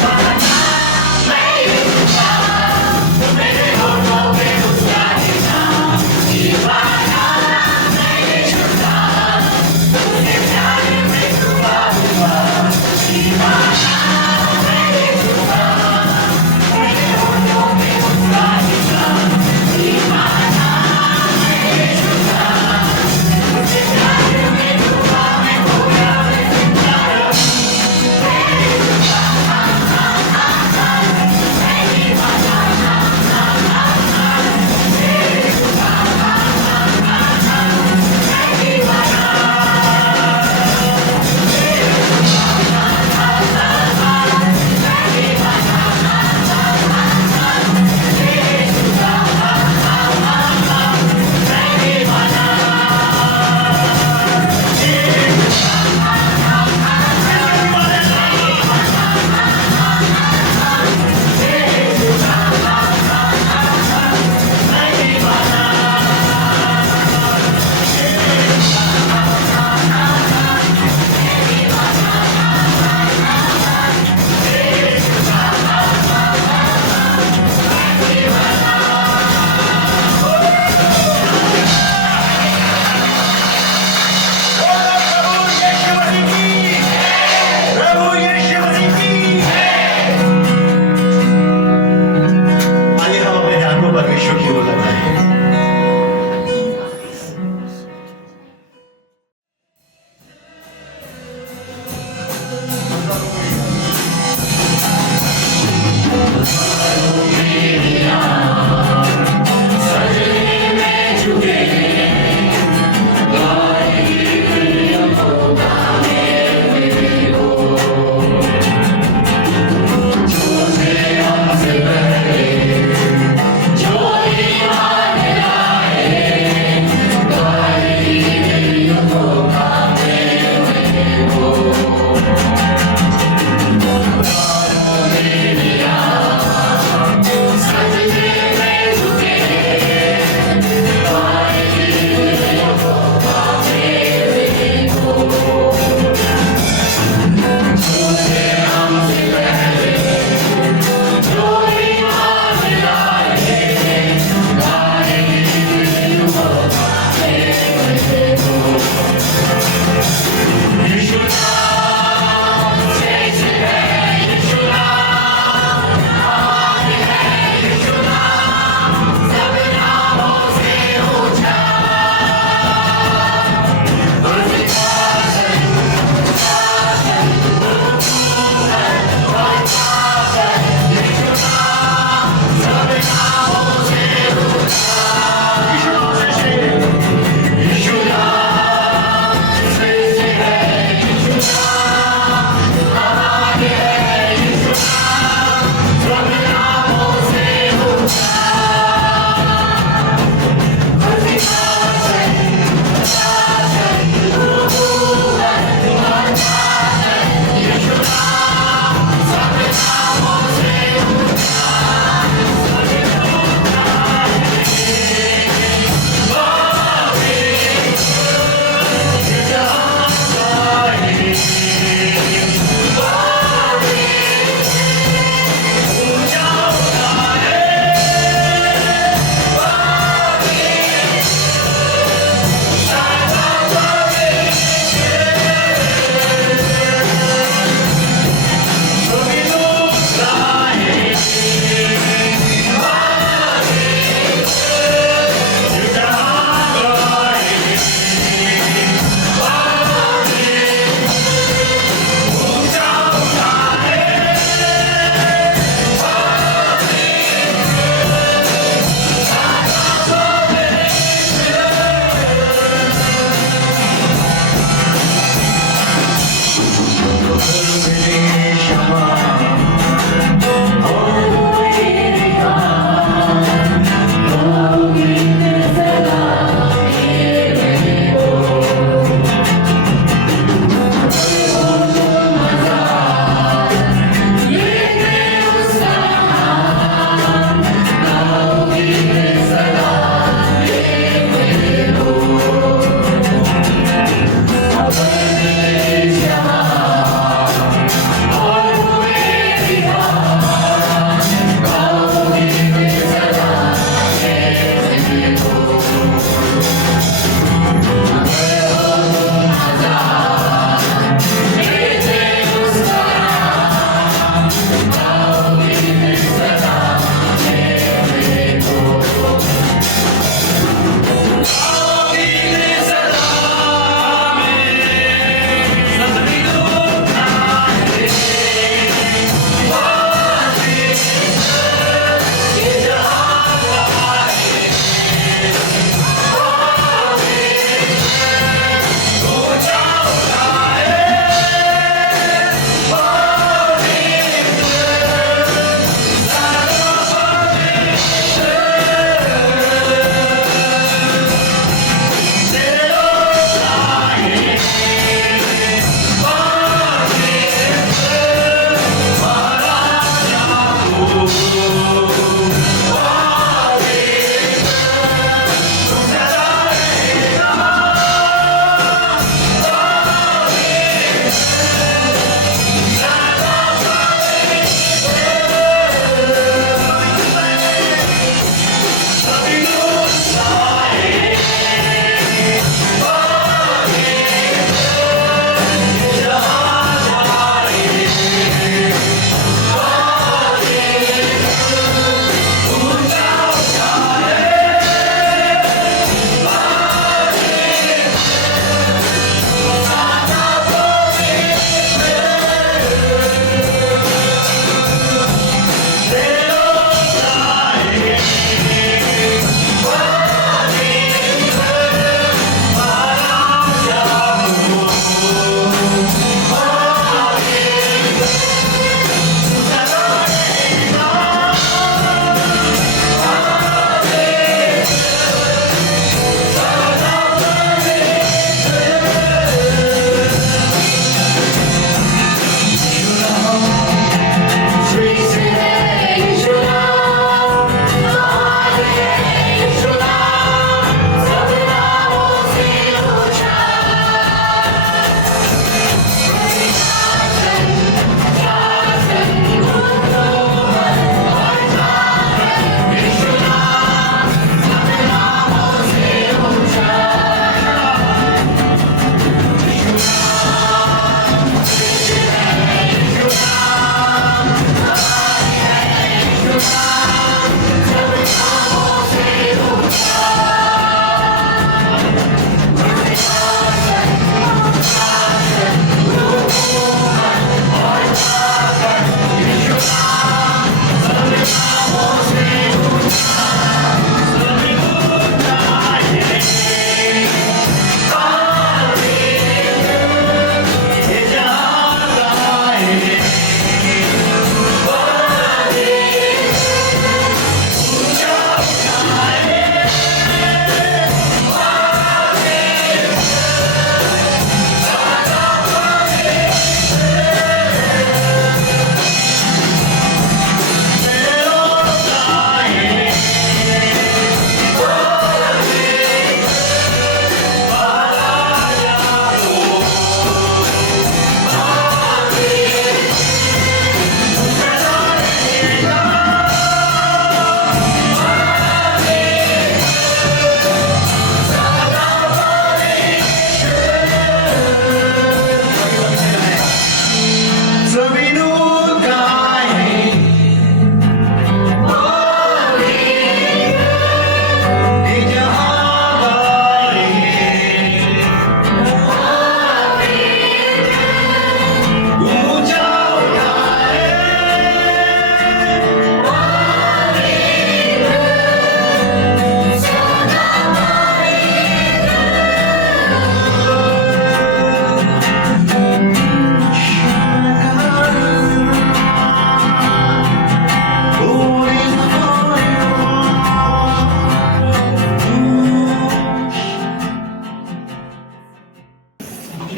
Bye.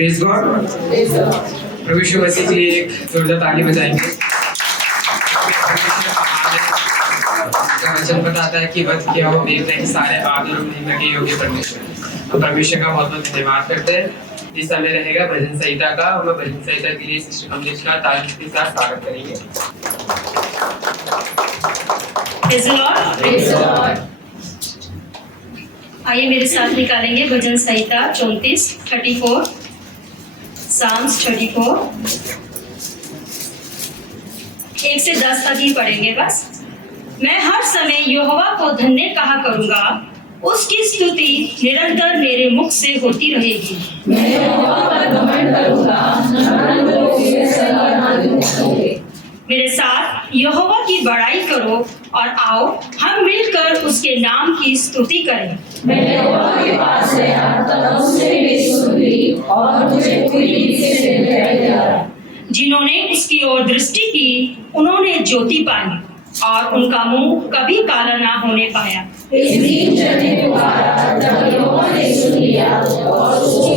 Praise God. प्रभु यीशु मसीह के लिए एक जोरदार ताली बजाएंगे। वचन बताता है कि वध किया वो देवता के सारे आदर और महिमा के योग्य परमेश्वर। हम परमेश्वर का बहुत बहुत धन्यवाद करते हैं। इस समय रहेगा भजन संहिता का। हम भजन संहिता के लिए सिस्टर कमलेश का ताली के साथ स्वागत करेंगे। Praise Lord. आइए मेरे साथ निकालेंगे भजन संहिता 34 साम्स 34 1 से 10 तक ही पढ़ेंगे बस। मैं हर समय यहोवा को धन्य कहा करूंगा, उसकी स्तुति निरंतर मेरे मुख से होती रहेगी। मैं यहोवा पर घमंड करूंगा, मेरे साथ यहोवा की बड़ाई करो और आओ हम मिलकर उसके नाम की स्तुति करें। मैं यहोवा के पास गया तब उसने मेरी सुन ली और मुझे पूरी रीति से निर्भय किया। जिन्होंने उसकी ओर दृष्टि की उन्होंने ज्योति पाई और उनका मुंह कभी काला ना होने पाया। इस दीन जन ने पुकारा तब यहोवा ने सुन लिया और उसकी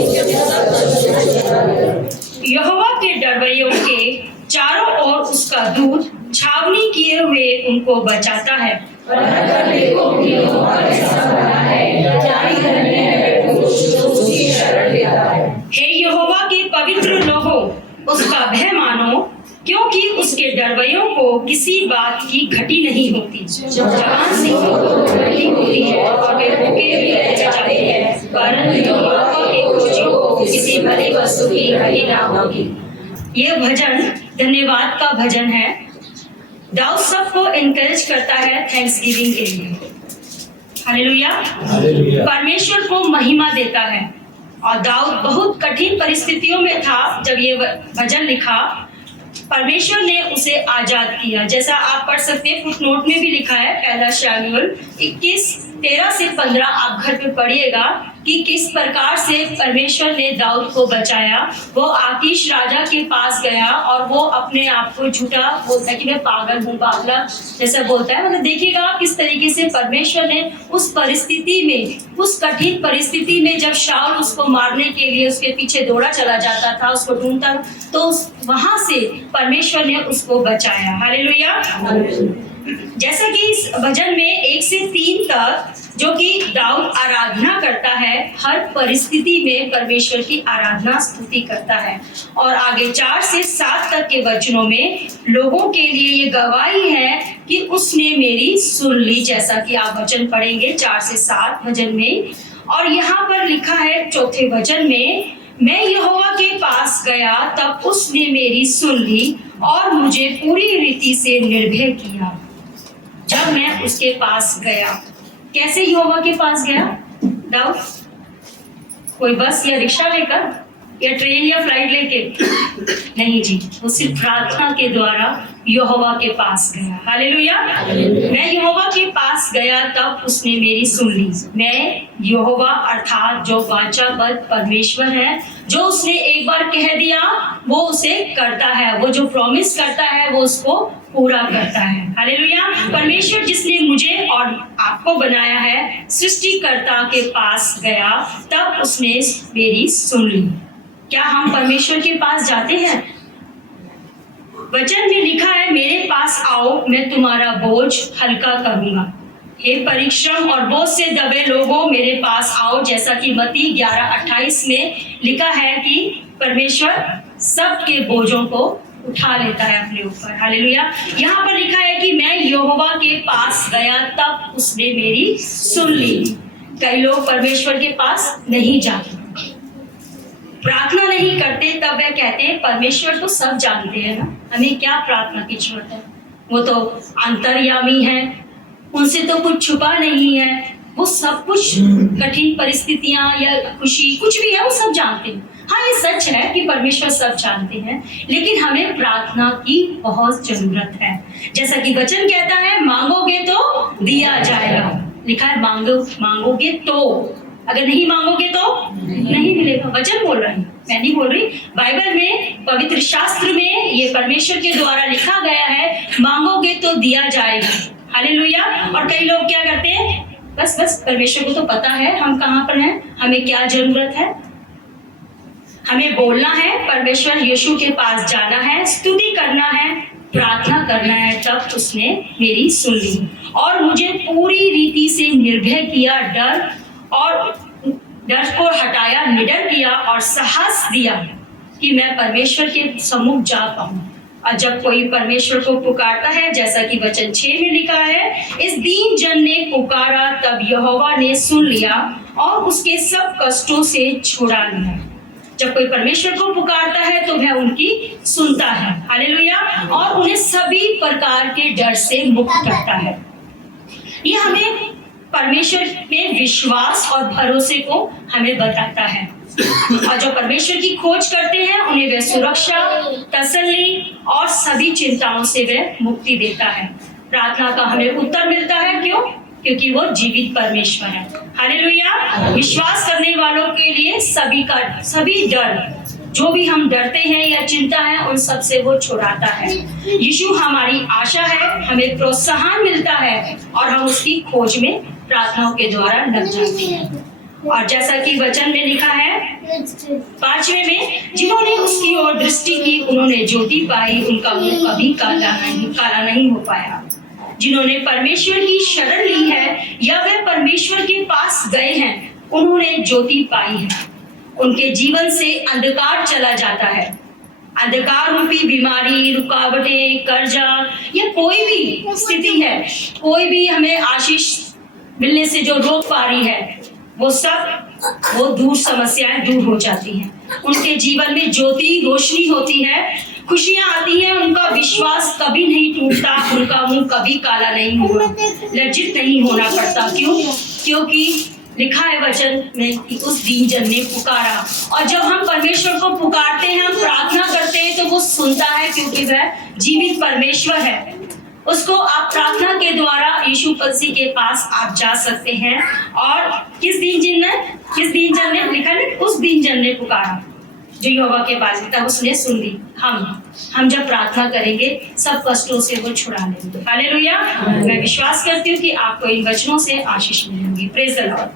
यहोवा के डरवैयों के चारों ओर उसका दूत छावनी किए हुए उनको बचाता है। देखो कि यहोवा कैसा बड़ा है, क्या ही धन्य है वो जो उसकी शरण लेता है। हे यहोवा के पवित्र लोगों, उसका भय मानो, क्योंकि उसके डरवैयों को किसी बात की घटी नहीं होती। जवान सिंहों को घटी होती है और वे भूखे भी रह जाते हैं, परंतु यहोवा के खोजियों को किसी भली वस्तु की घटी ना होगी। ये भजन धन्यवाद का भजन है। दाऊद सबको एनकरेज करता है थैंक्सगिविंग के लिए। हालेलुया। परमेश्वर को महिमा देता है। और दाऊद बहुत कठिन परिस्थितियों में था जब ये भजन लिखा। परमेश्वर ने उसे आजाद किया। जैसा आप पढ़ सकते हैं, फुटनोट में भी लिखा है, पहला शमूएल 21:13 से 15 आप घर पे पढ़िएगा कि किस प्रकार से परमेश्वर ने दाऊद को बचाया। वो आकीश राजा के पास गया और वो अपने आप को झूठा बोलता है कि मैं पागल हूँ, पागला जैसा बोलता है। मतलब देखिएगा किस तरीके से परमेश्वर ने उस परिस्थिति में, उस कठिन परिस्थिति में जब शाऊल उसको मारने के लिए उसके पीछे दौड़ा चला जाता था, उसको ढूंढता, तो वहां से परमेश्वर ने उसको बचाया। हालेलुया। जैसा कि इस भजन में 1 से 3 तक जो कि दाऊद आराधना करता है, हर परिस्थिति में परमेश्वर की आराधना स्तुति करता है। और आगे 4 से 7 तक के वचनों में लोगों के लिए ये गवाही है कि उसने मेरी सुन ली, जैसा कि आप वचन पढ़ेंगे 4 से 7 भजन में। और यहाँ पर लिखा है 4थे वचन में, मैं यहोवा के पास गया तब उसने मेरी सुन ली और मुझे पूरी रीति से निर्भय किया। जब मैं उसके पास गया, कैसे यहोवा के पास गया दाऊद? कोई बस या रिक्शा लेकर या ट्रेन या फ्लाइट लेके? नहीं जी, वो सिर्फ प्रार्थना के द्वारा यहोवा के पास गया। हालेलुया। मैं यहोवा के पास गया तब उसने मेरी सुन ली। मैं यहोवा अर्थात जो वाचाबद्ध परमेश्वर है, जो उसने एक बार कह दिया वो उसे करता है, वो जो प्रॉमिस करता है वो उसको पूरा करता है। हालेलुया। परमेश्वर जिसने मुझे और आपको बनाया है, सृष्टिकर्ता के पास गया तब उसने मेरी सुन ली। क्या हम परमेश्वर के पास जाते हैं? वचन में लिखा है, मेरे पास आओ मैं तुम्हारा बोझ हल्का करूंगा। हे परिश्रम और बोझ से दबे लोगों, मेरे पास आओ। जैसा कि मत्ती 11:28 में लिखा है कि परमेश्वर सबके बोझों को उठा लेता है अपने ऊपर। हालेलुया। यहाँ पर लिखा है कि मैं यहोवा के पास गया तब उसने मेरी सुन ली। कई लोग परमेश्वर के पास नहीं जाते, प्रार्थना नहीं करते, तब वह कहते हैं परमेश्वर तो सब जानते हैं ना, हमें क्या प्रार्थना की जरूरत है, वो तो अंतर्यामी है, उनसे तो कुछ छुपा नहीं है, वो सब कुछ कठिन परिस्थितियां या खुशी कुछ भी है वो सब जानते हैं। हाँ, ये सच है कि परमेश्वर सब जानते हैं, लेकिन हमें प्रार्थना की बहुत जरूरत है। जैसा कि वचन कहता है, मांगोगे तो दिया जाएगा। लिखा है मांगोगे तो, अगर नहीं मांगोगे तो नहीं मिलेगा। वचन बोल रहा है, मैं नहीं बोल रही। बाइबल में, पवित्र शास्त्र में ये परमेश्वर के द्वारा लिखा गया है, मांगोगे तो दिया जाएगा। हालेलुया। और कई लोग क्या करते हैं, बस परमेश्वर को तो पता है हम कहाँ पर हैं, हमें क्या जरूरत है। हमें बोलना है, परमेश्वर यीशु के पास जाना है, स्तुति करना है, प्रार्थना करना है, तब उसने मेरी सुन ली और मुझे पूरी रीति से निर्भय किया, डर को हटाया, निडर किया और साहस दिया कि मैं परमेश्वर के सम्मुख जा पाऊं। और जब कोई परमेश्वर को पुकारता है, जैसा कि वचन 6 में लिखा है, इस दीन जन ने पुकारा तब यहोवा ने सुन लिया और उसके सब कष्टों से छुड़ा लिया। जब कोई परमेश्वर को पुकारता है तो वह उनकी सुनता है, हालेलुया, और उन्हें सभी प्रकार के डर से मुक्त करता है। ये हमें परमेश्वर में विश्वास और भरोसे को हमें बताता है। और जो परमेश्वर की खोज करते हैं उन्हें वह सुरक्षा, तसल्ली और सभी चिंताओं से वह मुक्ति देता है। प्रार्थना का हमें उत्तर मिलता है, क्यों? क्योंकि वो जीवित परमेश्वर है, हालेलुया। विश्वास करने वालों के लिए सभी डर, जो भी हम डरते हैं या चिंता है, उन सब से वो छुड़ाता है। यीशु हमारी आशा है, हमें प्रोत्साहन मिलता है और हम उसकी खोज में प्रार्थनाओं के द्वारा लग जाते हैं। और जैसा कि वचन में लिखा है 5वें में, जिन्होंने उसकी ओर दृष्टि की उन्होंने ज्योति पाई, उनका मुंह कभी काला नहीं हो पाया। जिन्होंने परमेश्वर की शरण ली है या वे परमेश्वर के पास गए हैं, उन्होंने ज्योति पाई है। उनके जीवन से अंधकार चला जाता है। अंधकार रूपी बीमारी, रुकावटें, कर्जा या कोई भी स्थिति है, कोई भी हमें आशीष मिलने से जो रोक पा रही है, वो दूर समस्याएं दूर हो जाती हैं। उनके जीवन में ज्योति, रोशनी होती है, खुशियां आती हैं, उनका विश्वास कभी नहीं टूटता, उनका मुंह कभी काला नहीं हुआ, लज्जित नहीं होना पड़ता। क्यों? क्योंकि लिखा है वचन में कि उस दीन जन ने पुकारा। और जब हम परमेश्वर को पुकारते हैं, हम प्रार्थना करते हैं, तो वो सुनता है, क्योंकि वह जीवित परमेश्वर है। उसको आप प्रार्थना के द्वारा यीशु मसीह के पास आप जा सकते हैं। और किस दीन जन ने लिखा है, उस दीन जन ने पुकारा जो यहोवा के पास था, उसने सुन ली। हम जब प्रार्थना करेंगे, सब कष्टों से वो छुड़ा लेंगे, हालेलुया। मैं विश्वास करती हूँ कि आपको इन वचनों से आशीष मिलेंगी। Praise the Lord.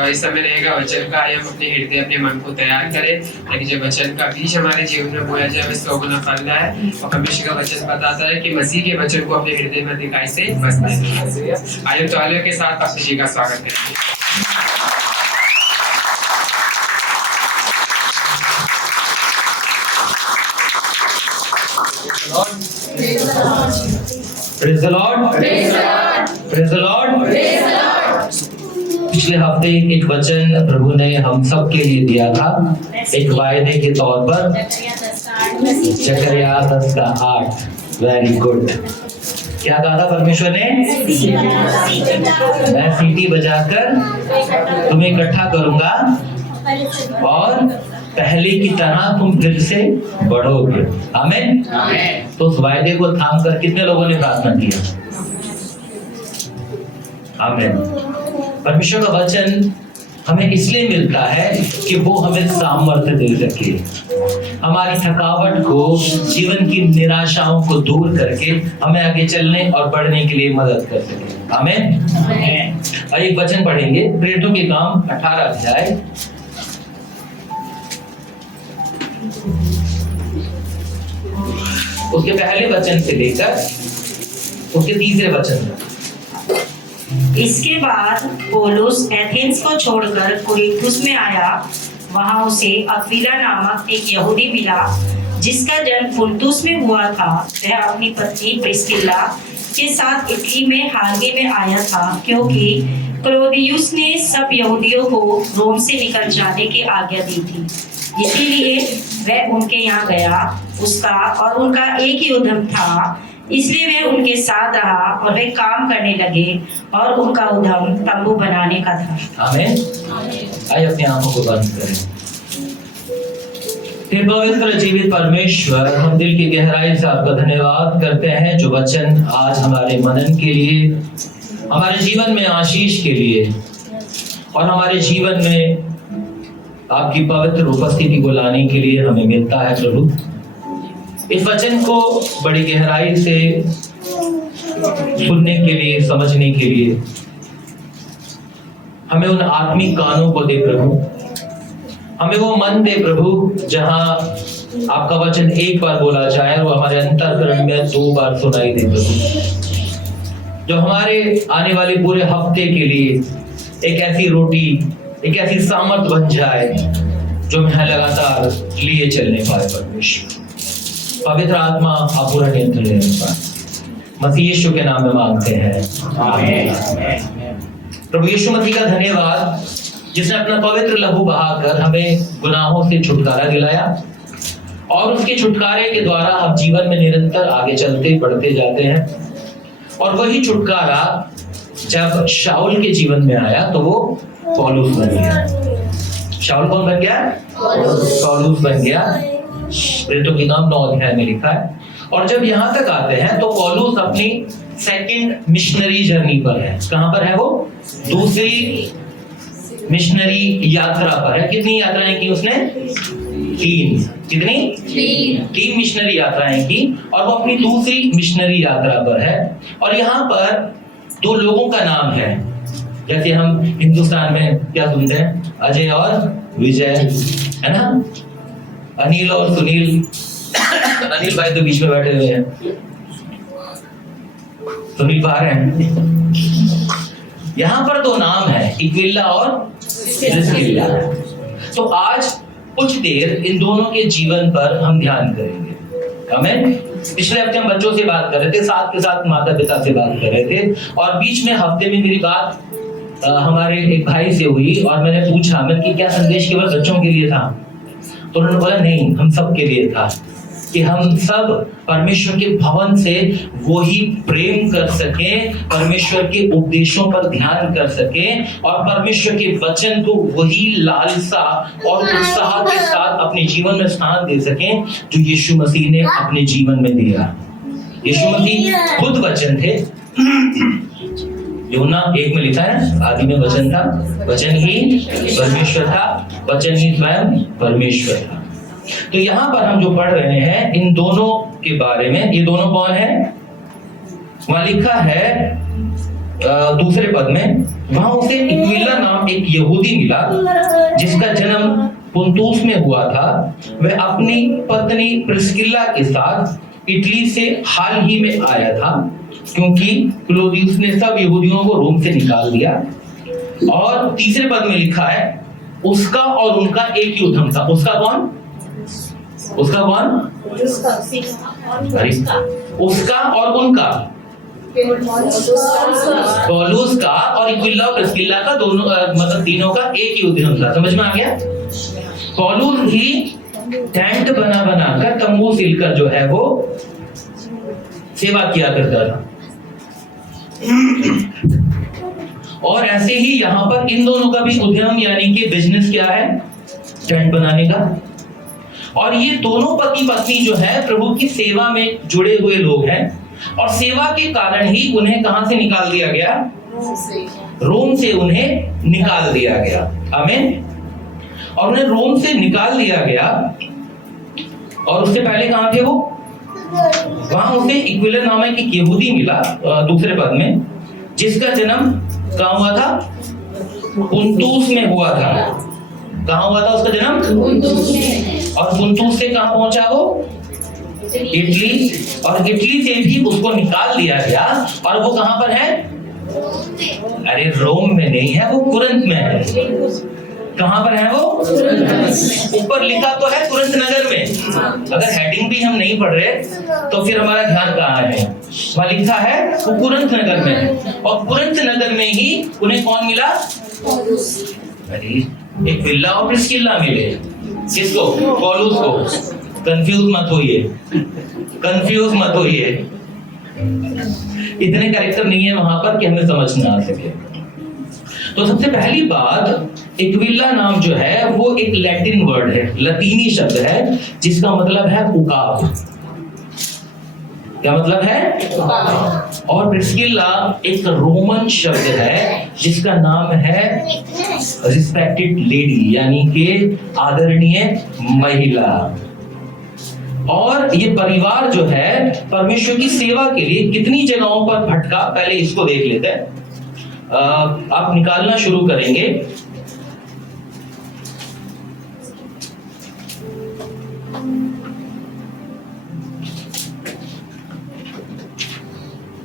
इस समय रहेगा वचन का, हम अपने हृदय, अपने मन को तैयार करें ताकि जब वचन का बीज हमारे जीवन में बोया जाए, वह 100 गुना फल है। और परमेश्वर का वचन बताता है कि मसीह के वचन को अपने हृदय में अधिकाई से बसने दें। आइए तालियों के साथ पास्टर जी का स्वागत करेंगे। Praise the Lord. Praise the Lord. पिछले हफ्ते एक वचन प्रभु ने हम सब के लिए दिया था, एक वायदे के तौर पर, जकरिया 10:8। Very good. क्या कहा था परमेश्वर ने? मैं सीटी बजाकर तुम्हें इकट्ठा करूंगा और पहले की तरह तुम फिर से बढ़ोगे। आमीन। तो उस वायदे को थाम कर कितने लोगों ने प्रार्थना किया? आमीन। परमेश्वर का वचन हमें इसलिए मिलता है कि वो हमें सामर्थ्य दे सके, हमारी थकावट को, जीवन की निराशाओं को दूर करके हमें आगे चलने और बढ़ने के लिए मदद कर सके। आमीन। और एक वचन पढ़ेंगे, प्रेरितों के काम 18 अध्याय, उसके पहले वचन से लेकर उसके तीसरे वचन तक। इसके बाद पौलुस एथेंस को छोड़कर कुरिन्थुस में आया। वहां उसे अक्विला नामक एक यहूदी मिला जिसका जन्म पुन्तुस में हुआ था। वह अपनी पत्नी प्रिस्किल्ला के साथ इटली में हाल ही में आया था, क्योंकि क्लौदियुस ने सब यहूदियों को रोम से निकल जाने की आज्ञा दी थी। इसीलिए वह उनके यहाँ गया। उसका और उनका एक ही उद्यम था, इसलिए वह उनके साथ रहा और वे काम करने लगे और उनका उद्यम तंबू बनाने का था। आमीन। आइए अपनी आंखों को बंद करें। हे पवित्र जीवित परमेश्वर, हम दिल की गहराई से आपका धन्यवाद करते हैं जो वचन आज हमारे मनन के लिए, हमारे जीवन में आशीष के लिए और हमारे जीवन में आपकी पवित्र उपस्थिति को लाने के लिए हमें मिलता है। प्रभु, इस वचन को बड़ी गहराई से सुनने के लिए, समझने के लिए हमें उन आत्मिक कानों को दे प्रभु, हमें वो मन दे प्रभु जहां आपका वचन एक बार बोला जाए और वो हमारे अंतःकरण में 2 बार सुनाई दे प्रभु। जो हमारे आने वाले पूरे हफ्ते के लिए एक ऐसी रोटी, एक ऐसी सामर्थ बन जाए जो मैं लगातार लिए चलने पाए परमेश्वर। पवित्र आत्मा आप पूरा नियंत्रण लेने पाए, मसीह यीशु के नाम में मांगते हैं, आमीन। प्रभु यीशु मसीह का धन्यवाद जिसने अपना पवित्र लहू बहाकर हमें गुनाहों से छुटकारा दिलाया और उसके छुटकारे के द्वारा हम जीवन में निरंतर आगे चलते बढ़ते जाते हैं। और वही छुटकारा जब शाऊल के जीवन में आया तो वो पौलुस बन गया। शाऊल कौन बन गया? पौलुस बन गया। प्रेरितों के काम 9 अध्याय में लिखा है। और जब यहाँ तक आते हैं तो पौलुस अपनी सेकंड मिशनरी जर्नी पर है। कहां पर है वो? दूसरी मिशनरी यात्रा पर है। कितनी यात्राएं की उसने? 3। कितनी? 3 मिशनरी यात्राएं की और वो अपनी दूसरी मिशनरी यात्रा पर है। और यहाँ पर 2 लोगों का नाम है, जैसे हम हिंदुस्तान में क्या सुनते हैं, अजय और विजय, है ना? अनिल और सुनील। अनिल भाई तो बीच में बैठे हुए हैं, सुनील बाहर हैं। यहाँ पर 2 नाम है, इक्विला और प्रिस्किल्ला। तो आज कुछ देर इन दोनों के जीवन पर हम ध्यान करेंगे। आमीन। पिछले हफ्ते हम बच्चों से बात कर रहे थे, साथ के साथ माता पिता से बात कर रहे थे, और बीच में हफ्ते में मेरी बात हमारे एक भाई से हुई और मैंने पूछा कि क्या संदेश केवल बच्चों के लिए था? तो उन्होंने बोला नहीं, हम सब के लिए था, कि हम सब परमेश्वर के भवन से वही प्रेम कर सकें, परमेश्वर के उपदेशों पर ध्यान कर सकें और परमेश्वर के वचन को वही लालसा और उत्साह के साथ अपने जीवन में स्थान दे सकें जो यीशु मसीह ने अपने जीवन में दिया। यीशु मसीह खुद वचन थे। यूहन्ना 1 में लिखा है, आदि में वचन था, वचन ही परमेश्वर था, वचन ही स्वयं परमेश्वर था। तो यहाँ पर हम जो पढ़ रहे हैं इन दोनों के बारे में। ये दोनों कौन है? वहां लिखा है दूसरे पद में, वहां उसे इक्विला नाम एक यहूदी मिला जिसका जन्म पुन्तुस में हुआ था। वह अपनी पत्नी प्रिस्किल्ला के साथ इटली से हाल ही में आया था, क्योंकि क्लौदियुस ने सब यहूदियों को रोम से निकाल दिया। और तीसरे पद में लिखा है, उसका और उनका एक ही उद्यम था। उसका कौन? उसका कौन? उसका और उनका, पौलुस का और इक्विला और प्रिस्किल्ला का, दोनों मतलब तीनों का एक ही उद्यम था। समझ में आ गया? पौलुस ही टेंट बना कर, तंबू सिलकर जो है वो सेवा किया करता था। और ऐसे ही यहाँ पर इन दोनों का भी उद्यम यानी कि बिजनेस क्या है? टेंट बनाने का। और ये दोनों पति पत्नी जो है प्रभु की सेवा में जुड़े हुए लोग हैं, और सेवा के कारण ही उन्हें कहां से निकाल दिया गया? रोम से उन्हें निकाल दिया गया। आमीन। और उन्हें रोम से निकाल दिया गया। और उससे पहले कहां थे वो? वहां उसे इक्विला नामक एक यहूदी मिला दूसरे पद में, जिसका जन्म कहां हुआ था? पुन्तुस में हुआ था। कहां हुआ था उसका जन्म? पुन्तुस में। और पुन्तुस से कहां पहुंचा वो? इटली। और इटली से भी उसको निकाल दिया गया। और वो कहां पर है? अरे रोम में नहीं है, वो कुरिन्थ में है। कहां पर है वो? ऊपर लिखा तो है कुरिन्थ नगर में। अगर हेडिंग भी हम नहीं पढ़ रहे तो फिर हमारा ध्यान कहाँ है? वहां लिखा है वो कुरिन्थ नगर में है। और कुरिन्थ नगर में ही उन्हें कौन मिला? अरे इक्विला और प्रिस्किल्ला मिले। किसको? पौलुस को। कंफ्यूज मत होइए, कंफ्यूज मत होइए। इतने कैरेक्टर नहीं है वहां पर कि हमें समझ ना आ सके। तो सबसे पहली बात, इक्विला नाम जो है वो एक लैटिन वर्ड है, लतीनी शब्द है, जिसका मतलब है उकाब। क्या मतलब है? और प्रिस्किल्ला एक रोमन शब्द है जिसका नाम है रिस्पेक्टेड लेडी, यानी कि आदरणीय महिला। और ये परिवार जो है परमेश्वर की सेवा के लिए कितनी जगहों पर भटका, पहले इसको देख लेते हैं। आप निकालना शुरू करेंगे।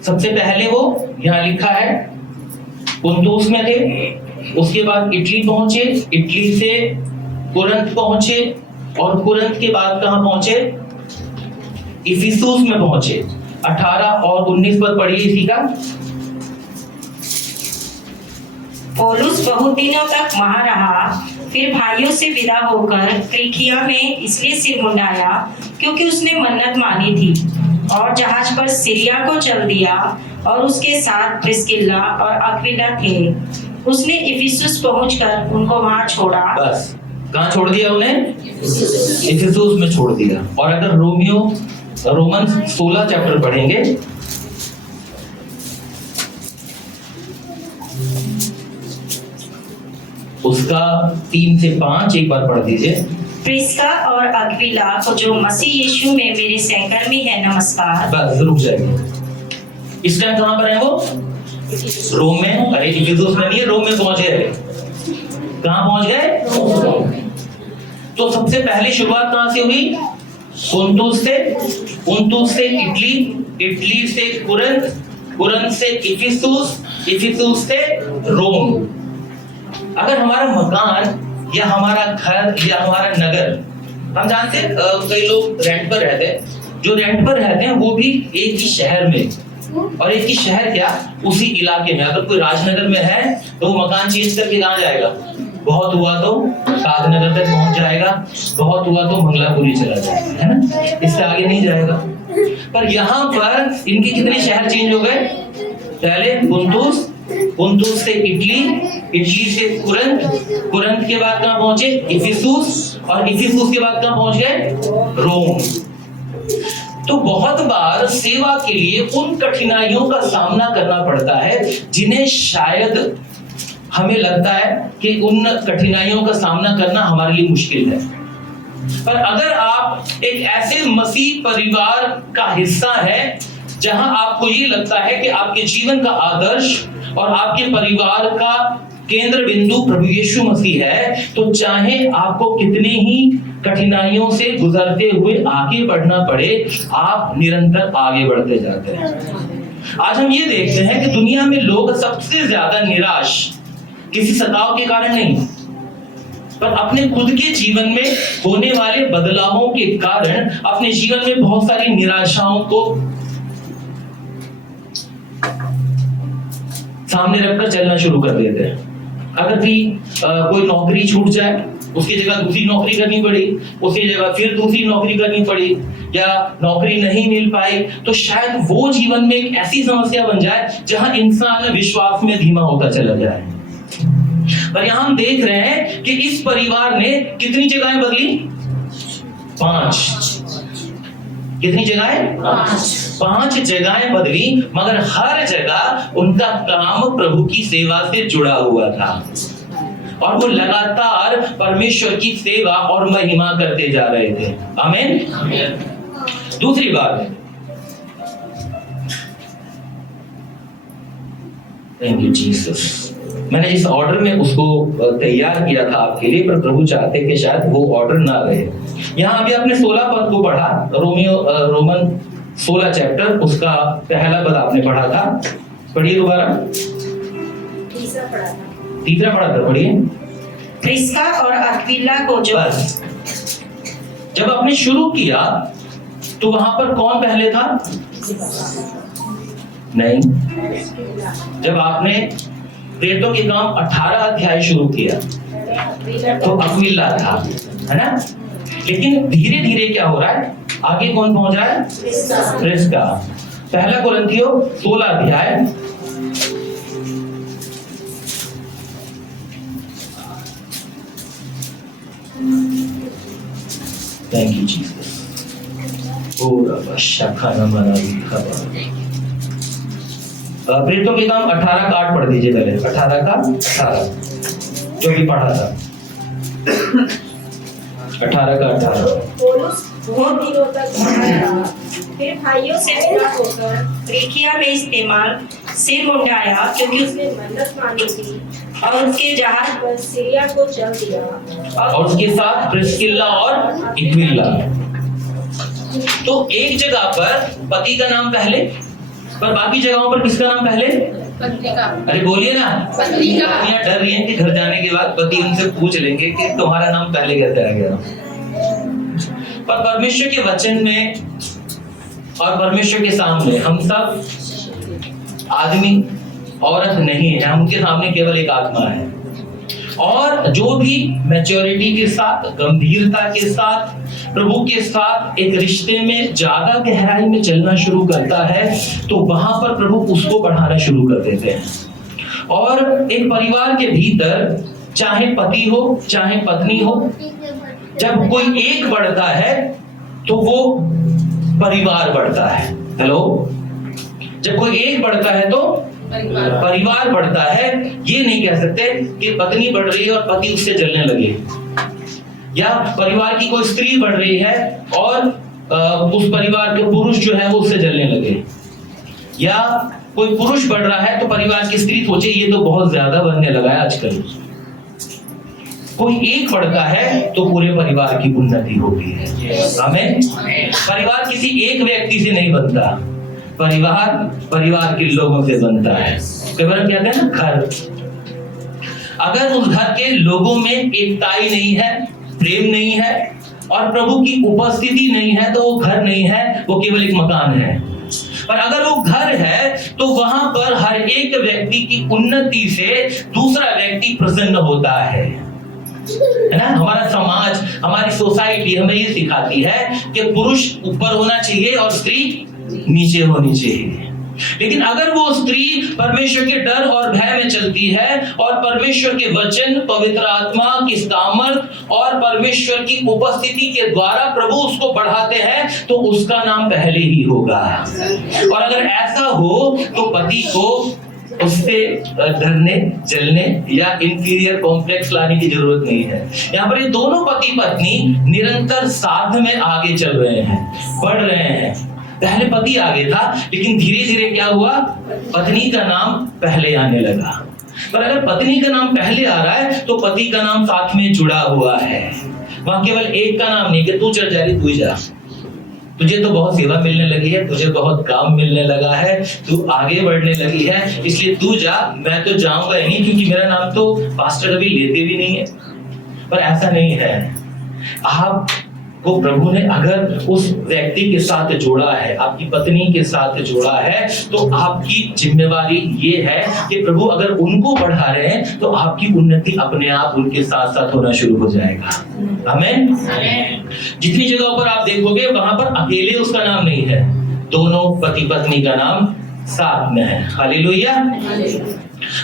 सबसे पहले वो यहाँ लिखा है पुंतुस में थे, उसके बाद इटली पहुंचे, इटली से कुरंत पहुंचे और कुरंत के बाद कहां पहुंचे? इफिसुस में पहुंचे। 18 और 19 पर पढ़िए इसी का। पौलुस बहुत दिनों तक वहां रहा, फिर भाइयों से विदा होकर किलिकिया में इसलिए सिर मुंडाया क्योंकि उसने मन्नत मानी थी, और जहाज पर सीरिया को चल दिया और उसके साथ प्रिस्किल्ला और अक्विला थे। उसने इफिसुस पहुंचकर उनको वहां छोड़ा। बस कहां छोड़ दिया उन्हें? इफिसुस में छोड़ दिया। और अगर रोमन 16 चैप्टर पढ़ेंगे, उसका 3 से 5 एक बार पढ़ दीजिए। प्रिस्का और अक्विला को जो मसीह यीशु में मेरे सहकर्मी है, नमस्कार। बस रुक जाएंगे। इस टाइम कहां पर है वो? रोम में। अरे इफिसुस में नहीं है, रोम में पहुंचे हैं। कहां पहुंच गए? तो सबसे पहले शुरुआत कहां से हुई? पुंतुस से, पुंतुस से इटली, इटली से कुरंत, कुरंत से इफिसुस, इफिसुस से रोम। अगर हमारा मकान या हमारा घर या हमारा नगर, हम जानते हैं कई लोग रेंट पर रहते हैं, जो रेंट पर रहते हैं वो भी एक ही शहर में, और एक ही शहर क्या, उसी इलाके में। अगर कोई राजनगर में है तो वो मकान चेंज करके कहाँ जाएगा? बहुत हुआ तो साधनगर तक पहुंच जाएगा, बहुत हुआ तो मंगलापुरी चला जाएगा, है ना, इससे आगे नहीं जाएगा। पर यहाँ पर इनके कितने शहर चेंज हो गए? पहले पुंतुस, पुंतुस से इटली, इटली से कुरंत, कुरंत के बाद कहां पहुंचे? इफिसुस, और इफिसुस के बाद कहां पहुंच गए? रोम। तो बहुत बार सेवा के लिए उन कठिनाइयों का सामना करना पड़ता है जिन्हें शायद हमें लगता है कि उन कठिनाइयों का सामना करना हमारे लिए मुश्किल है। पर अगर आप एक ऐसे मसीह परिवार का हिस्सा है जहां आपको ये लगता है कि आपके जीवन का आदर्श और आपके परिवार का केंद्र बिंदु प्रभु यीशु मसीह है, तो चाहे आपको कितने ही कठिनाइयों से गुजरते हुए आगे बढ़ना पड़े, आप निरंतर आगे बढ़ते जाते हैं। आज हम ये देखते हैं कि दुनिया में लोग सबसे ज्यादा निराश किसी सताव के कारण नहीं, पर अपने खुद के जीवन में होने वाले बदलावों के कारण अपने जीवन में बहुत सारी निराशाओं को सामने रखकर चलना शुरू कर देते हैं। अगर भी कोई नौकरी छूट जाए, उसकी जगह दूसरी नौकरी करनी पड़ी, उसकी जगह फिर दूसरी नौकरी करनी पड़ी, या नौकरी नहीं मिल पाई, तो शायद वो जीवन में एक ऐसी समस्या बन जाए जहां इंसान विश्वास में धीमा होता चला जाए। पर यहां हम देख रहे हैं कि इस परिवार ने कितनी जगहें बदली? 5। कितनी जगहें? 5 जगहें बदली, मगर हर जगह उनका काम प्रभु की सेवा से जुड़ा हुआ था, और वो लगातार परमेश्वर की सेवा और महिमा करते जा रहे थे। आमीन। दूसरी बात, थैंक यू जीसस। मैंने जिस ऑर्डर में उसको तैयार किया था आपके लिए, पर प्रभु चाहते कि शायद वो ऑर्डर ना रहे। यहाँ अभी आपने 16 पद को पढ़ा, रोमन 16 चैप्टर, उसका पहला पद आपने पढ़ा था। पढ़िए दोबारा। तीसरा पढ़ा था, पढ़िए। प्रिस्का और अक्विला को जो, जब आपने शुरू किया तो वहां पर कौन पहले था? नहीं, जब आपने प्रेरितों के काम 18 अध्याय शुरू किया तो अक्विला था, है ना। लेकिन धीरे धीरे क्या हो रहा है, आगे कौन पहुंच रहा है? प्रिस्का। पहला कोरिन्थियों 16 अध्याय, थैंक यू जीसस। प्रेरितों के काम 18 का 8 पढ़ दीजिए पहले। 18 का 18 जो भी पढ़ा था, 18 का 18। बहुत दिनों तक वहां रहा, फिर भाइयों से विदा होकर किलिकिया में सिर मुंडाया क्योंकि उसने मन्नत मांगी थी और उसके जहाज पर सीरिया को चल दिया और उसके साथ प्रिस्किल्ला और एक्विला। तो एक जगह पर पति का नाम पहले, पर बाकी जगहों पर किसका नाम पहले? अरे बोलिए ना। पत्नियां डर रही हैं कि घर जाने के बाद पति उनसे पूछ लेंगे कि तुम्हारा नाम पहले कैसे आ गया। पर परमेश्वर के वचन में और परमेश्वर के सामने हम सब आदमी औरत नहीं है, हम उनके सामने केवल एक आत्मा है। और जो भी मैच्योरिटी के साथ, गंभीरता के साथ, प्रभु के साथ एक रिश्ते में ज्यादा गहराई में चलना शुरू करता है तो वहां पर प्रभु उसको बढ़ाना शुरू कर देते हैं। और एक परिवार के भीतर चाहे पति हो चाहे पत्नी हो, जब कोई एक बढ़ता है तो वो परिवार बढ़ता है। हेलो, जब कोई एक बढ़ता है तो परिवार बढ़ता है। ये नहीं कह सकते कि पत्नी बढ़ रही है और पति उससे जलने लगे, या परिवार की कोई स्त्री बढ़ रही है और उस परिवार के पुरुष जो है वो उससे जलने लगे, या कोई पुरुष बढ़ रहा है तो परिवार की स्त्री सोचे ये तो बहुत ज्यादा बनने लगा है आजकल। कोई एक बढ़ता है तो पूरे परिवार की उन्नति होती है। हमें परिवार किसी एक व्यक्ति से नहीं बनता, परिवार के लोगों से बनता है। कई बार कहते हैं ना घर, अगर उस घर के लोगों में एकताई नहीं है, प्रेम नहीं है और प्रभु की उपस्थिति नहीं है तो वो घर नहीं है, वो केवल एक मकान है। पर अगर वो घर है तो वहां पर हर एक व्यक्ति की उन्नति से दूसरा व्यक्ति प्रसन्न होता है ना। हमारा समाज, हमारी सोसाइटी हमें ये सिखाती है कि पुरुष ऊपर होना चाहिए और स्त्री नीचे होनी चाहिए। लेकिन अगर वो स्त्री परमेश्वर के डर और भय में चलती है और परमेश्वर के वचन, पवित्र आत्मा की सामर्थ और परमेश्वर की उपस्थिति के द्वारा प्रभु उसको बढ़ाते हैं तो उसका नाम पहले ही होगा। और अगर ऐसा हो तो पति को उससे डरने, जलने या इंफीरियर कॉम्प्लेक्स लाने की जरूरत नहीं है। यहाँ पर ये दोनों पति पत्नी निरंतर साथ में आगे चल रहे हैं, बढ़ रहे हैं। पहले पति आगे था लेकिन धीरे धीरे क्या हुआ, पत्नी का नाम पहले आने लगा। पर अगर पत्नी का नाम पहले आ रहा है तो पति का नाम साथ में जुड़ा हुआ है। वहां केवल एक का नाम नहीं कि तू चल जा रही, तू जा, तुझे तो बहुत सेवा मिलने लगी है, तुझे बहुत काम मिलने लगा है, तू आगे बढ़ने लगी है, इसलिए तू जा, मैं तो जाऊंगा ही नहीं क्योंकि मेरा नाम तो पास्टर अभी लेते भी नहीं है। पर ऐसा नहीं है। आपको प्रभु ने अगर उस व्यक्ति के साथ जोड़ा है, आपकी पत्नी के साथ जोड़ा है, तो आपकी जिम्मेवारी ये है कि प्रभु अगर उनको बढ़ा रहे हैं तो आपकी उन्नति अपने आप उनके साथ साथ होना शुरू हो जाएगा। आमीन। जितनी जगहों पर आप देखोगे वहां पर अकेले उसका नाम नहीं है, दोनों पति पत्नी का नाम साथ में है। हालेलुया।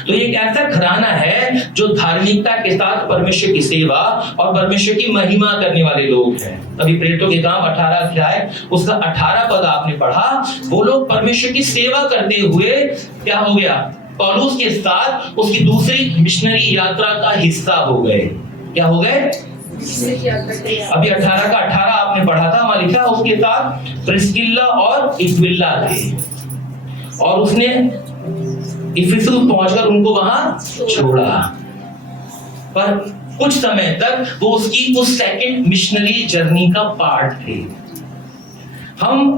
तो एक ऐसा घराना है जो धार्मिकता के साथ परमेश्वर की सेवा और परमेश्वर की महिमा करने वाले लोग हैं। अभी प्रेरितों के काम 18 अध्याय उसका 18 पद आपने पढ़ा। वो लोग परमेश्वर की सेवा करते हुए क्या हो गया, पौलुस के साथ उसकी दूसरी मिशनरी यात्रा का हिस्सा हो गए। क्या हो गए? अभी 18 का 18 आपने पढ़ा था, वहां लिखा उसके साथ प्रिस्किल्ला और एक्विला थे और उसने इफिसुस पहुंचकर उनको वहां छोड़ा। पर कुछ समय तक वो उसकी उस सेकंड मिशनरी जर्नी का पार्ट थे। हम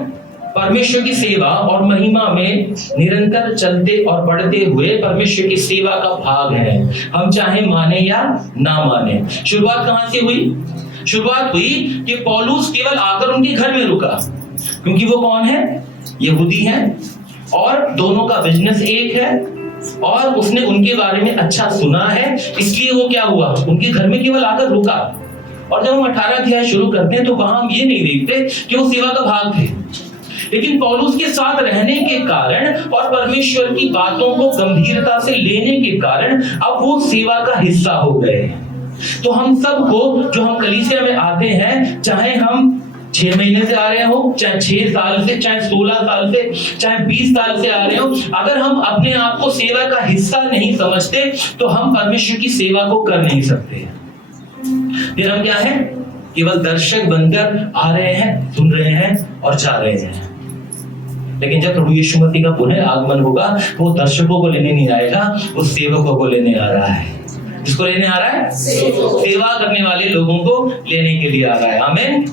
परमेश्वर की सेवा और महिमा में निरंतर चलते और बढ़ते हुए परमेश्वर की सेवा का भाग है, हम चाहे माने या ना माने। शुरुआत कहां से हुई? शुरुआत हुई कि पौलुस केवल आकर उनके घर में रुका, क्योंकि वो कौन है? यहूदी हैं और दोनों का बिजनेस एक है और उसने उनके बारे में अच्छा सुना है, इसलिए वो क्या हुआ, उनके घर में केवल आकर रुका। और जब हम 18 अध्याय शुरू करते हैं तो वहां हम ये नहीं देखते कि वो सेवा का भाग थे, लेकिन पौलुस के साथ रहने के कारण और परमेश्वर की बातों को गंभीरता से लेने के कारण अब वो सेवा का हिस्सा हो गए। तो हम सबको, जो हम कलीसिया में आते हैं, चाहे हम 6 महीने से आ रहे हो, चाहे 6 साल से, चाहे 16 साल से, चाहे 20 साल से आ रहे हो, अगर हम अपने आप को सेवा का हिस्सा नहीं समझते तो हम परमेश्वर की सेवा को कर नहीं सकते। फिर हम क्या है? केवल दर्शक बनकर आ रहे हैं, सुन रहे हैं और जा रहे हैं। लेकिन जब प्रभु यीशु मसीह का पुनः आगमन होगा, वो दर्शकों को लेने नहीं आएगा, वो सेवकों को लेने आ रहा है। किसको लेने आ रहा है? सेवा करने वाले लोगों को लेने के लिए आ रहा है। आमीन।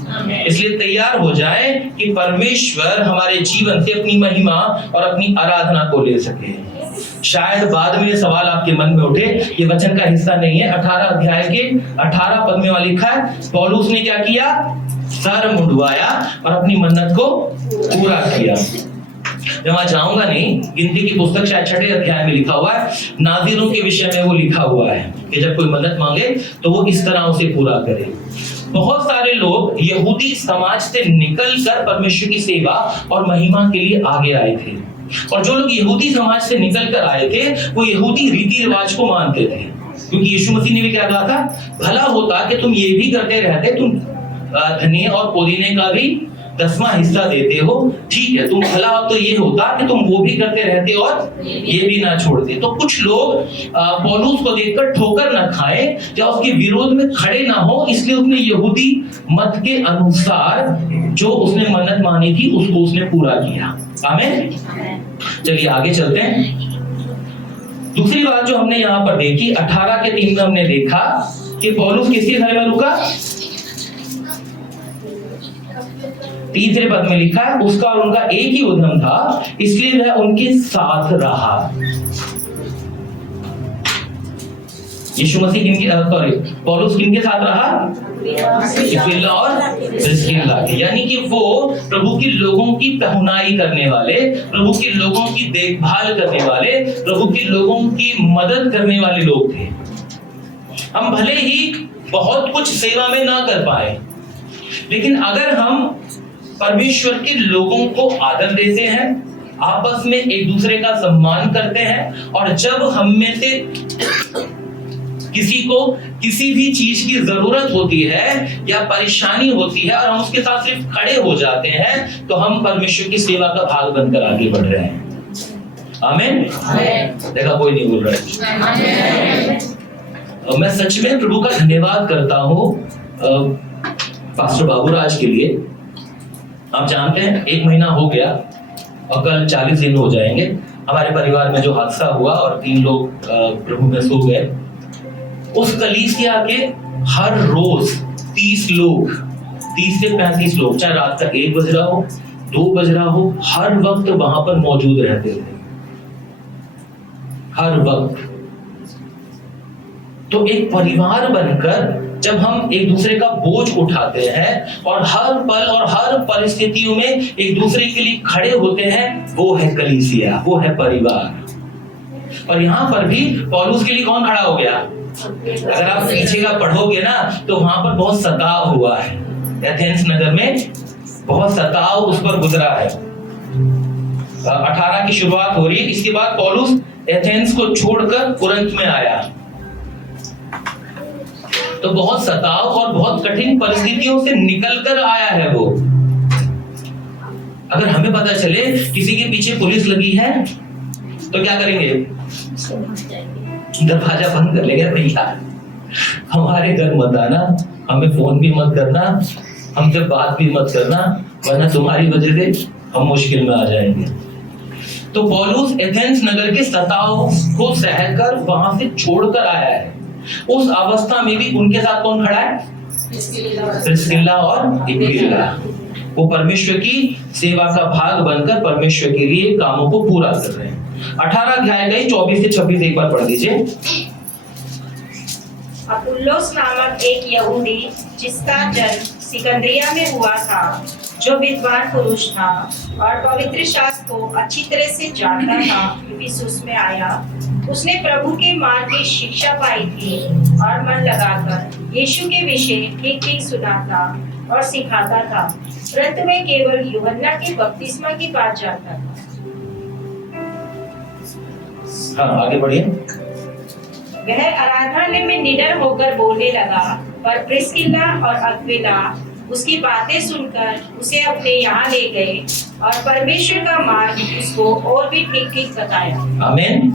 इसलिए तैयार हो जाए कि परमेश्वर हमारे जीवन से अपनी महिमा और अपनी आराधना को ले सके। शायद बाद में ये सवाल आपके मन में उठे, ये वचन का हिस्सा नहीं है। 18 अध्याय के 18 पद में वहां लिखा है, पौलुस ने क्या किया? सर मुंडवाया और अपनी मन्नत को पूरा किया। मैं वहां जाऊंगा नहीं, गिनती की पुस्तक शायद 6 अध्याय में लिखा हुआ है, नाज़ीरों के विषय में वो लिखा हुआ है कि जब कोई मन्नत मांगे तो वो इस तरह उसे पूरा करे। बहुत सारे लोग यहूदी समाज से निकलकर परमेश्वर की सेवा और महिमा के लिए आगे आए थे, और जो लोग यहूदी समाज से निकल कर आए थे वो यहूदी रीति रिवाज को मानते थे, क्योंकि यीशु मसीह ने भी क्या कहा था? भला होता कि तुम ये भी करते रहते, तुम धनिये और पुदीने का भी 10वां हिस्सा देते हो। ठीक है, तुम भला तो ये होता कि तुम वो भी करते रहते और ये भी ना छोड़ते। तो कुछ लोग पौलुस को देखकर ठोकर ना खाए या उसके विरोध में खड़े ना हो, इसलिए उसने यहूदी मत के अनुसार जो उसने मन्नत मांगी थी उसको उसने पूरा किया। आमीन। चलिए आगे चलते हैं। दूसरी बात जो हमने यहाँ पर देखी, 18 के 3 में हमने देखा कि पौलुस किसके घर में रुका? तीसरे पद में लिखा है, उसका और उनका एक ही उद्यम था, इसलिए वह उनके साथ रहा। यीशु मसीह पौलुस किनके साथ रहा? अक्विला और प्रिस्किल्ला के। यानी कि वो प्रभु के लोगों की पहुनाई करने वाले, प्रभु के लोगों की देखभाल करने वाले, प्रभु के लोगों की मदद करने वाले लोग थे। हम भले ही बहुत कुछ सेवा में ना कर पाए, लेकिन अगर हम परमेश्वर के लोगों को आदर देते हैं, आपस में एक दूसरे का सम्मान करते हैं, और जब हम में से किसी को किसी भी चीज की जरूरत होती है या परेशानी होती है और हम उसके साथ सिर्फ खड़े हो जाते हैं, तो हम परमेश्वर की सेवा का भाग बनकर आगे बढ़ रहे हैं। आमीन। देखा कोई नहीं बोल रहा है। मैं सच में प्रभु का धन्यवाद करता हूँ पास्टर बाबूराज के लिए। आप जानते हैं 1 महीना हो गया और कल 40 दिन हो जाएंगे हमारे परिवार में जो हादसा हुआ और 3 लोग प्रभु में सो गए। उस कलीसिया के हर रोज 30 लोग, 30 से 35 लोग, चाहे रात का 1 बज रहा हो, 2 बज रहा हो, हर वक्त वहां पर मौजूद रहते थे, हर वक्त। तो एक परिवार बनकर जब हम एक दूसरे का बोझ उठाते हैं और हर पल और हर परिस्थितियों में एक दूसरे के लिए खड़े होते हैं, वो है कलीसिया, वो है परिवार। और यहाँ पर भी पौलुस के लिए कौन खड़ा हो गया? अगर आप पीछे का पढ़ोगे ना तो वहां पर बहुत सताव हुआ है, एथेंस नगर में बहुत सताव उस पर गुजरा है। 18 की शुरुआत हो रही है। इसके बाद पौलुस एथेंस को छोड़कर कुरिन्थ में आया, तो बहुत सताव और बहुत कठिन परिस्थितियों से निकलकर आया है वो। अगर हमें पता चले किसी के पीछे पुलिस लगी है तो क्या करेंगे? दरवाजा बंद कर लेंगे, भैया हमारे घर मत आना, हमें फोन भी मत करना, हमसे बात भी मत करना, वरना तुम्हारी वजह से हम मुश्किल में आ जाएंगे। तो पौलुस एथेंस नगर के सताव को सहकर वहां से छोड़कर आया है। उस अवस्था में भी उनके साथ कौन खड़ा है? प्रिस्किल्ला और अक्विला। वो परमेश्वर की सेवा का भाग बनकर परमेश्वर के लिए कामों को पूरा कर रहे हैं। 18 अध्याय गए 24 से 26 एक बार पढ़ दीजिए। अपुल्लोस नामक एक यहूदी जिसका जन्म सिकंदरिया में हुआ था, जो विद्वान पुरुष था और पवित्र शास्त्र को अच्छी तरह से जानता था, इफिसुस में आया। उसने प्रभु के मार्ग की शिक्षा पाई थी और मन लगाकर यीशु के विषय ठीक ठीक सुनाता और सिखाता था, परंतु मैं केवल यूहन्ना के बपतिस्मा की बात जानता था। हाँ, आगे बढ़िए। वह आराधनालय में निडर होकर बोलने लगा, पर प्रिस्किल्ला और अक्विला उसकी बातें सुनकर उसे अपने यहाँ ले गए और परमेश्वर का मार्ग उसको और भी ठीक ठीक बताया। आमीन।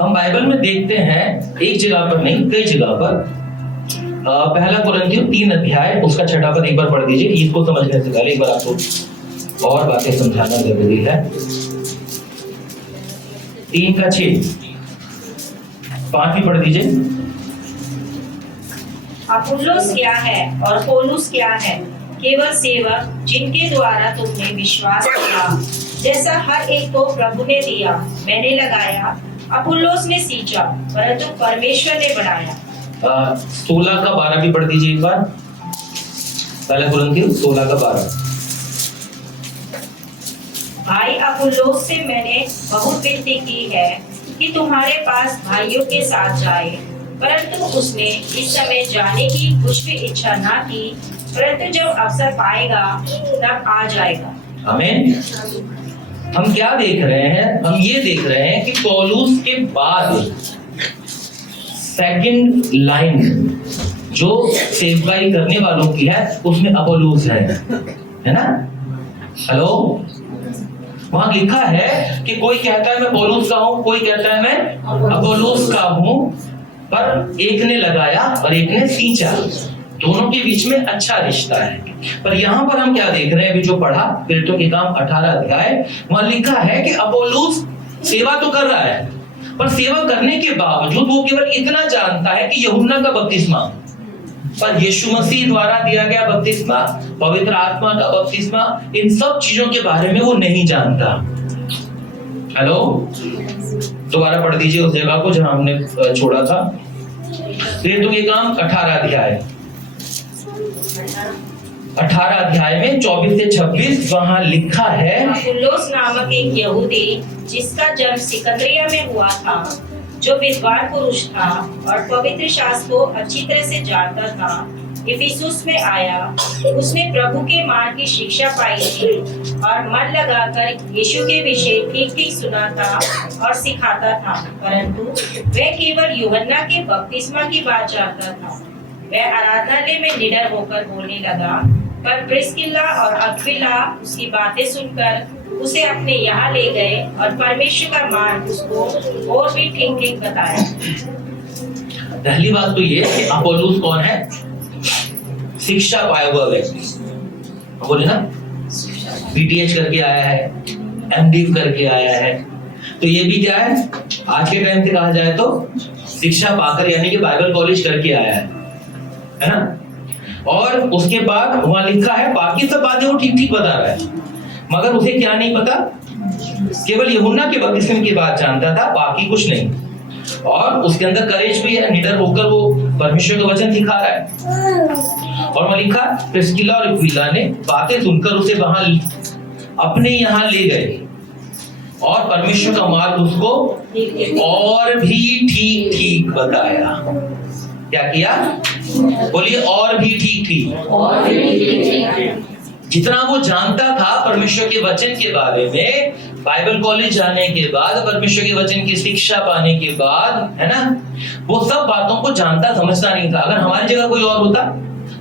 हम बाइबल में देखते हैं, एक जगह पर नहीं कई जगह पर। पहला कुरिन्थियों 3 अध्याय उसका 6 पद एक बार पढ़ दीजिए, इसको समझने से पहले एक बार आपको और बातें समझाना जरूरी है। 3 का 6, 5 भी पढ़ दीजिए। अपुल्लोस क्या है और पौलुस क्या है? केवल सेवक जिनके द्वारा तुमने विश्वास किया, जैसा हर एक को प्रभु ने दिया। मैंने लगाया, अपुल्लोस ने सींचा, परंतु परमेश्वर ने बढ़ाया। 16 का 12 भी पढ़ दीजिए एक बार। पहले कुरिन्थियों 16 का 12। भाई अपुल्लोस से मैंने बहुत विनती की है कि तुम्हारे पास भाइयों के साथ जाए, परंतु उसने इस समय जाने की कुछ भी इच्छा ना की, परंतु जब अवसर पाएगा तब आ जाएगा। आमीन। हम क्या देख रहे हैं? हम ये देख रहे हैं कि पौलुस के बाद सेकंड लाइन जो सेवकाई करने वालों की है उसमें अपोलोस है ना? हेलो, वहां लिखा है कि कोई कहता है मैं पौलुस का हूं, कोई कहता है मैं अपोलोस का हूं, पर एक ने लगाया और एक ने सींचा। दोनों के बीच में अच्छा रिश्ता है। पर यहाँ पर हम क्या देख रहे हैं? अभी जो पढ़ा प्रेरितों के काम 18 अध्याय, वहां लिखा है कि अपोलोस सेवा तो कर रहा है, पर सेवा करने के बावजूद वो केवल इतना जानता है कि यूहन्ना का बपतिस्मा, पर यीशु मसीह द्वारा दिया गया बपतिस्मा, पवित्र आत्मा का बपतिस्मा, इन सब चीजों के बारे में वो नहीं जानता। हेलो, दोबारा पढ़ दीजिए उस जगह को जहां हमने छोड़ा था। प्रेरितों के काम 18 अध्याय, 18 अध्याय में 24 से 26 वहां लिखा है, अपुल्लोस नामक एक यहूदी जिसका जन्म सिकंदरिया में हुआ था, जो विद्वान पुरुष था और पवित्र शास्त्र को अच्छी तरह से जानता था, इफिसुस में आया। उसने प्रभु के मार्ग की शिक्षा पाई थी और मन लगाकर यीशु के विषय ठीक ठीक सुनाता और सिखाता था, परंतु वह केवल यूहन्ना के बपतिस्मा की बात जानता था। वह आराधनालय में निडर होकर बोलने लगा, पर प्रिस्किल्ला और अक्विला उसकी बातें सुनकर उसे अपने यहाँ ले गए और परमेश्वर का मार्ग उसको और भी ठीक ठीक बताया। पहली बात तो ये कि अपोलोस कौन है? शिक्षा पाया हुआ व्यक्ति। बोले ना, बीटीएच करके आया है, एमडी करके आया है, तो ये भी क्या है? आज के टाइम से कहा जाए तो शिक्षा पाकर, यानी कि बाइबल कॉलेज करके आया है ना? और उसके बाद वहां लिखा है बाकी सब बातें वो ठीक ठीक बता रहा है, मगर उसे क्या नहीं पता? केवल यूहन्ना के बपतिस्मे की बात जानता था, बाकी कुछ नहीं। और उसके अंदर करेज भी है, निडर होकर वो परमेश्वर का वचन सिखा रहा है। और वहां लिखा प्रिस्किला और अक्विला ने बातें सुनकर उसे वहां अपने यहाँ ले गए और परमेश्वर का मार्ग उसको और भी ठीक ठीक बताया। क्या किया? बोलिए, और भी ठीक ठीक। जितना वो जानता था परमेश्वर के वचन के बारे में, बाइबल कॉलेज जाने के बाद, परमेश्वर के वचन की शिक्षा पाने के बाद, है ना, वो सब बातों को जानता समझता नहीं था। अगर हमारी जगह कोई और होता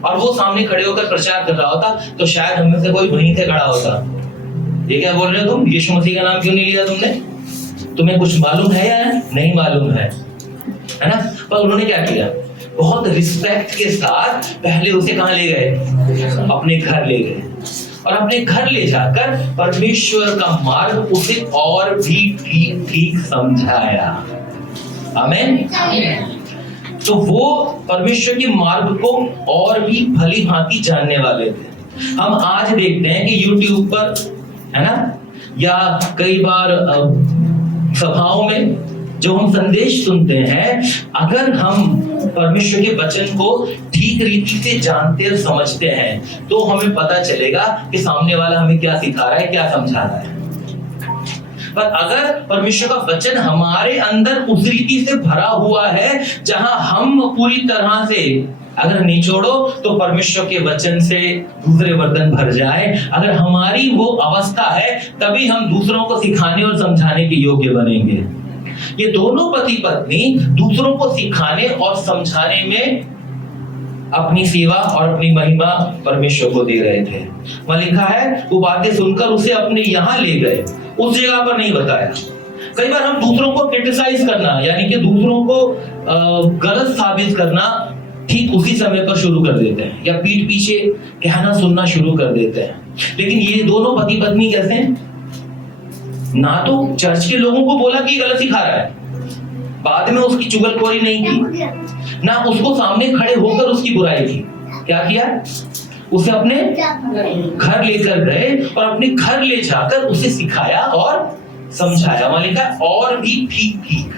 और वो सामने खड़े होकर प्रचार कर रहा होता तो शायद हम में से कोई वहीं से खड़ा होता। ये क्या बोल रहे हो तुम? यीशु मसीह का नाम क्यों नहीं लिया तुमने? तुम्हें कुछ मालूम है या नहीं मालूम है ना? पर उन्होंने क्या किया? बहुत रिस्पेक्ट के साथ पहले उसे कहां ले गए? अपने घर ले गए, और अपने घर ले जाकर परमेश्वर का मार्ग उसे और भी ठीक ठीक समझाया। आमीन। तो वो परमेश्वर के मार्ग को और भी भली भांति जानने वाले थे। हम आज देखते हैं कि YouTube पर, है ना, या कई बार सभाओं में जो हम संदेश सुनते हैं, अगर हम परमेश्वर के वचन को ठीक रीति से जानते और समझते हैं तो हमें पता चलेगा कि सामने वाला हमें क्या सिखा रहा है, क्या समझा रहा है। पर अगर परमेश्वर का वचन हमारे अंदर उस रीति से भरा हुआ है जहां हम पूरी तरह से अगर निचोड़ो तो परमेश्वर के वचन से दूसरे बर्तन भर जाए, अगर हमारी वो अवस्था है तभी हम दूसरों को सिखाने और समझाने के योग्य बनेंगे। ये दोनों पति पत्नी दूसरों को सिखाने और समझाने में अपनी सेवा और अपनी महिमा परमेश्वर को दे रहे थे। वहां लिखा है वो बातें सुनकर उसे अपने यहाँ ले गए, उस जगह पर नहीं बताया। कई बार हम दूसरों को क्रिटिसाइज करना, यानी कि दूसरों को गलत साबित करना ठीक उसी समय पर शुरू कर देते हैं या पीठ पीछे कहना सुनना शुरू कर देते हैं। लेकिन ये दोनों पति पत्नी कैसे हैं? ना तो चर्च के लोगों को बोला कि गलत सिखा रहा है, बाद में उसकी चुगलखोरी नहीं की, ना उसको सामने खड़े होकर उसकी बुराई की। क्या किया? उसे अपने घर लेकर गए और अपने घर ले जाकर उसे सिखाया और समझाया। वहां लिखा है और भी ठीक ठीक,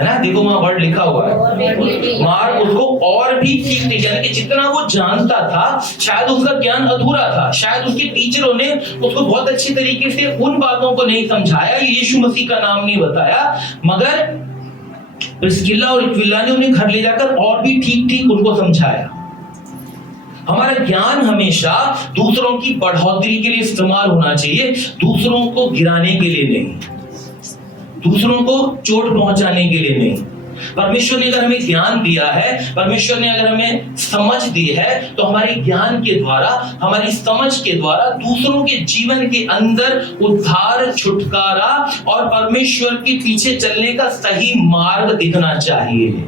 है ना? देखो वहां वर्ड लिखा हुआ है, मार्क उसको और भी ठीक ठीक, यानी कि जितना वो जानता था शायद उसका ज्ञान अधूरा था, शायद उसके टीचरों ने उसको बहुत अच्छी तरीके से उन बातों को नहीं समझाया, यीशु मसीह का नाम नहीं बताया, मगर प्रिस्किल्ला और एक्विला ने उन्हें घर ले जाकर और भी ठीक ठीक उनको समझाया। हमारा ज्ञान हमेशा दूसरों की बढ़ोतरी के लिए इस्तेमाल होना चाहिए, दूसरों को गिराने के लिए नहीं, दूसरों को चोट पहुंचाने के लिए नहीं। परमेश्वर ने अगर हमें ज्ञान दिया है, परमेश्वर ने अगर हमें समझ दी है, तो हमारे ज्ञान के द्वारा, हमारी समझ के द्वारा दूसरों के जीवन के अंदर उद्धार, छुटकारा और परमेश्वर के पीछे चलने का सही मार्ग दिखना चाहिए।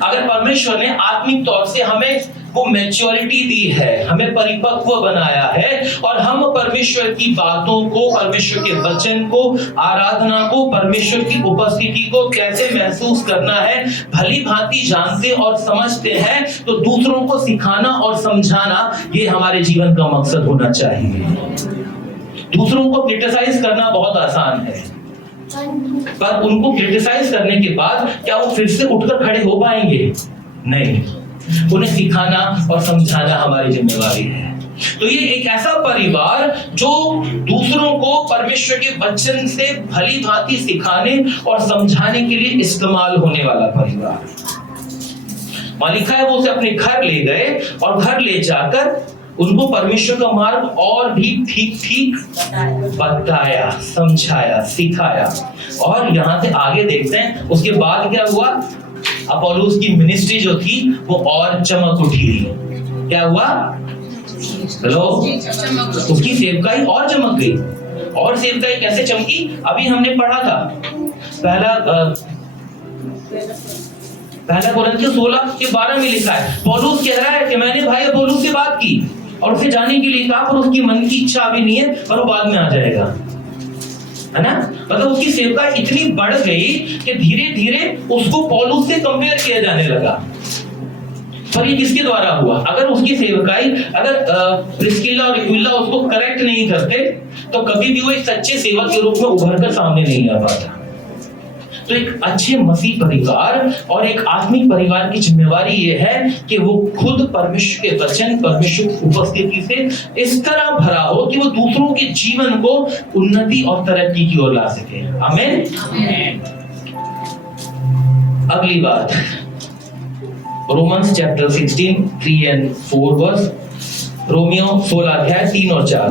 अगर परमेश्वर ने आत्मिक तौर से हमें वो मैच्योरिटी दी है, हमें परिपक्व बनाया है और हम परमेश्वर की बातों को, परमेश्वर के वचन को, आराधना को, परमेश्वर की उपस्थिति को कैसे महसूस करना है भली भांति जानते और समझते हैं, तो दूसरों को सिखाना और समझाना ये हमारे जीवन का मकसद होना चाहिए। दूसरों को क्रिटिसाइज करना बहुत आसान है, पर उनको क्रिटिसाइज करने के बाद क्या वो फिर से उठकर खड़े हो पाएंगे? नहीं, उन्हें सिखाना और समझाना हमारी जिम्मेवारी है। तो ये एक ऐसा परिवार जो दूसरों को परमेश्वर के वचन से भली भांति सिखाने और समझाने के लिए इस्तेमाल होने वाला परिवार। वहां लिखा है वो उसे अपने घर ले गए और घर ले जाकर उनको परमेश्वर का मार्ग और भी ठीक ठीक बताया, समझाया, सिखाया। और यहां से आगे देखते हैं उसके बाद क्या हुआ। अपोलोस की मिनिस्ट्री जो थी वो और चमक उठी। क्या हुआ? हेलो, उसकी सेवकाई और चमक गई। और सेवकाई कैसे चमकी? अभी हमने पढ़ा था पहला कोरिन्थियों 16:12 में लिखा है, पौलुस कह रहा है कि मैंने भाई अपोलोस से बात की और उसे जाने के लिए कहा, पर उसकी मन की इच्छा अभी नहीं है, पर वो बाद में आ जाएगा, है ना? मतलब उसकी सेवका इतनी बढ़ गई कि धीरे धीरे उसको पौलुस से कंपेयर किया जाने लगा। पर ये किसके द्वारा हुआ? अगर उसकी सेवकाई, अगर प्रिस्किल्ला और एक्विला उसको करेक्ट नहीं करते, तो कभी भी वो एक सच्चे सेवक के रूप में उभर कर सामने नहीं आ पाता। तो एक अच्छे मसीह परिवार और एक आत्मिक परिवार की जिम्मेवारी ये है कि वो खुद परमेश्वर के वचन, परमेश्वर की उपस्थिति से इस तरह भरा हो कि वो दूसरों के जीवन को उन्नति और तरक्की की ओर ला सके। आमीन। अगली बात, रोमन्स चैप्टर 16 3 and 4 वर्स, रोमियो 16 अध्याय 3 और 4।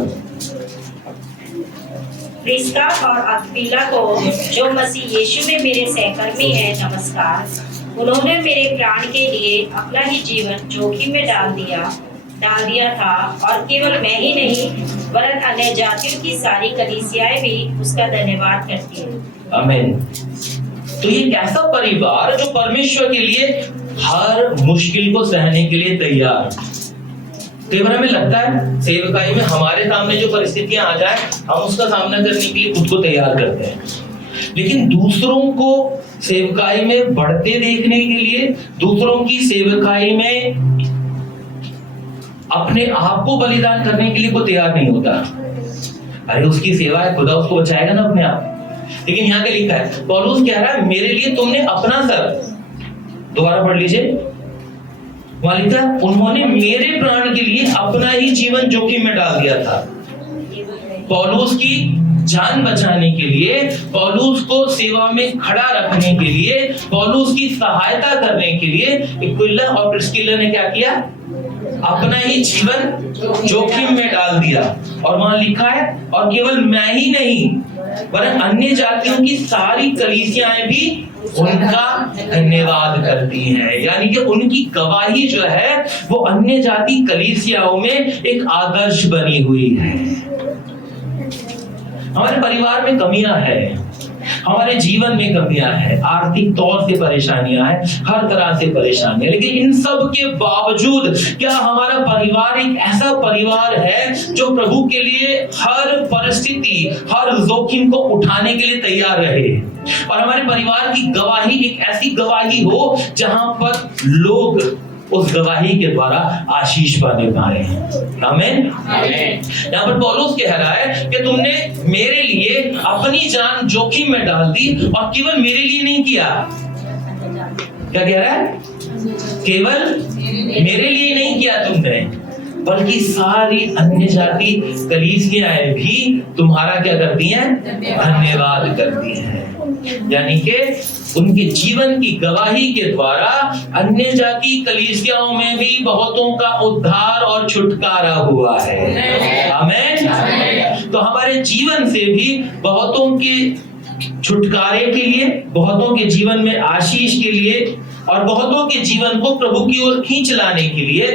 प्रिस्का और अक्विला को, जो मसीह यीशु में मेरे सहकर्मी हैं, नमस्कार। उन्होंने मेरे प्राण के लिए अपना ही जीवन जोखिम में डाल दिया था, और केवल मैं ही नहीं वरन अन्य जातियों की सारी कलीसियाएं भी उसका धन्यवाद करती हैं। आमीन। तो ये कैसा परिवार जो परमेश्वर के लिए हर मुश्किल को सहने के लिए तैयार। कई बार हमें लगता है सेवकाई में हमारे सामने जो परिस्थितियां आ जाए, हम उसका सामना करने के लिए खुद को तैयार करते हैं, लेकिन दूसरों को सेवकाई में बढ़ते देखने के लिए, दूसरों की सेवकाई में अपने आप को बलिदान करने के लिए वो तैयार नहीं होता। अरे उसकी सेवा है, खुदा उसको बचाएगा ना अपने आप। लेकिन यहाँ क्या लिखा है? पौलुस कह रहा है मेरे लिए तुमने अपना सर, दोबारा पढ़ लीजिए, वहां लिखा है उन्होंने मेरे प्राण के लिए अपना ही जीवन जोखिम में डाल दिया था। पौलुस की जान बचाने के लिए, पौलुस को सेवा में खड़ा रखने के लिए, पौलुस की सहायता करने के लिए एक्विला और प्रिस्किल्ला ने क्या किया? अपना ही जीवन जोखिम में डाल दिया। और वहां लिखा है और केवल मैं ही नहीं वरन अन्य जातियों की सारी कलीसियाएं भी उनका धन्यवाद करती हैं। यानी कि उनकी गवाही जो है वो अन्य जाति कलीसियाओं में एक आदर्श बनी हुई है। हमारे परिवार में कमियां हैं, हमारे जीवन में कमियां हैं, आर्थिक तौर से परेशानियां हैं, हर तरह से परेशानियां, लेकिन इन सब के बावजूद क्या हमारा परिवार एक ऐसा परिवार है जो प्रभु के लिए हर परिस्थिति, हर जोखिम को उठाने के लिए तैयार रहे, और हमारे परिवार की गवाही एक ऐसी गवाही हो जहां पर लोग उस गवाही के द्वारा आशीष पाने पाए। आमीन। यहाँ पर पौलुस कह रहा है कि तुमने मेरे लिए अपनी जान जोखिम में डाल दी, और केवल मेरे लिए नहीं किया। क्या कह रहा है? केवल मेरे लिए नहीं किया तुमने, बल्कि सारी अन्य जाति कलीसियाएं भी तुम्हारा क्या करती हैं? धन्यवाद करती हैं। यानी कि उनके जीवन की गवाही के द्वारा अन्य जाति कलीसियाओं में भी बहुतों का उद्धार और छुटकारा हुआ है। आमीन। तो हमारे जीवन से भी बहुतों के छुटकारे के लिए, बहुतों के जीवन में आशीष के लिए, और बहुतों के जीवन को प्रभु की ओर खींच लाने के लिए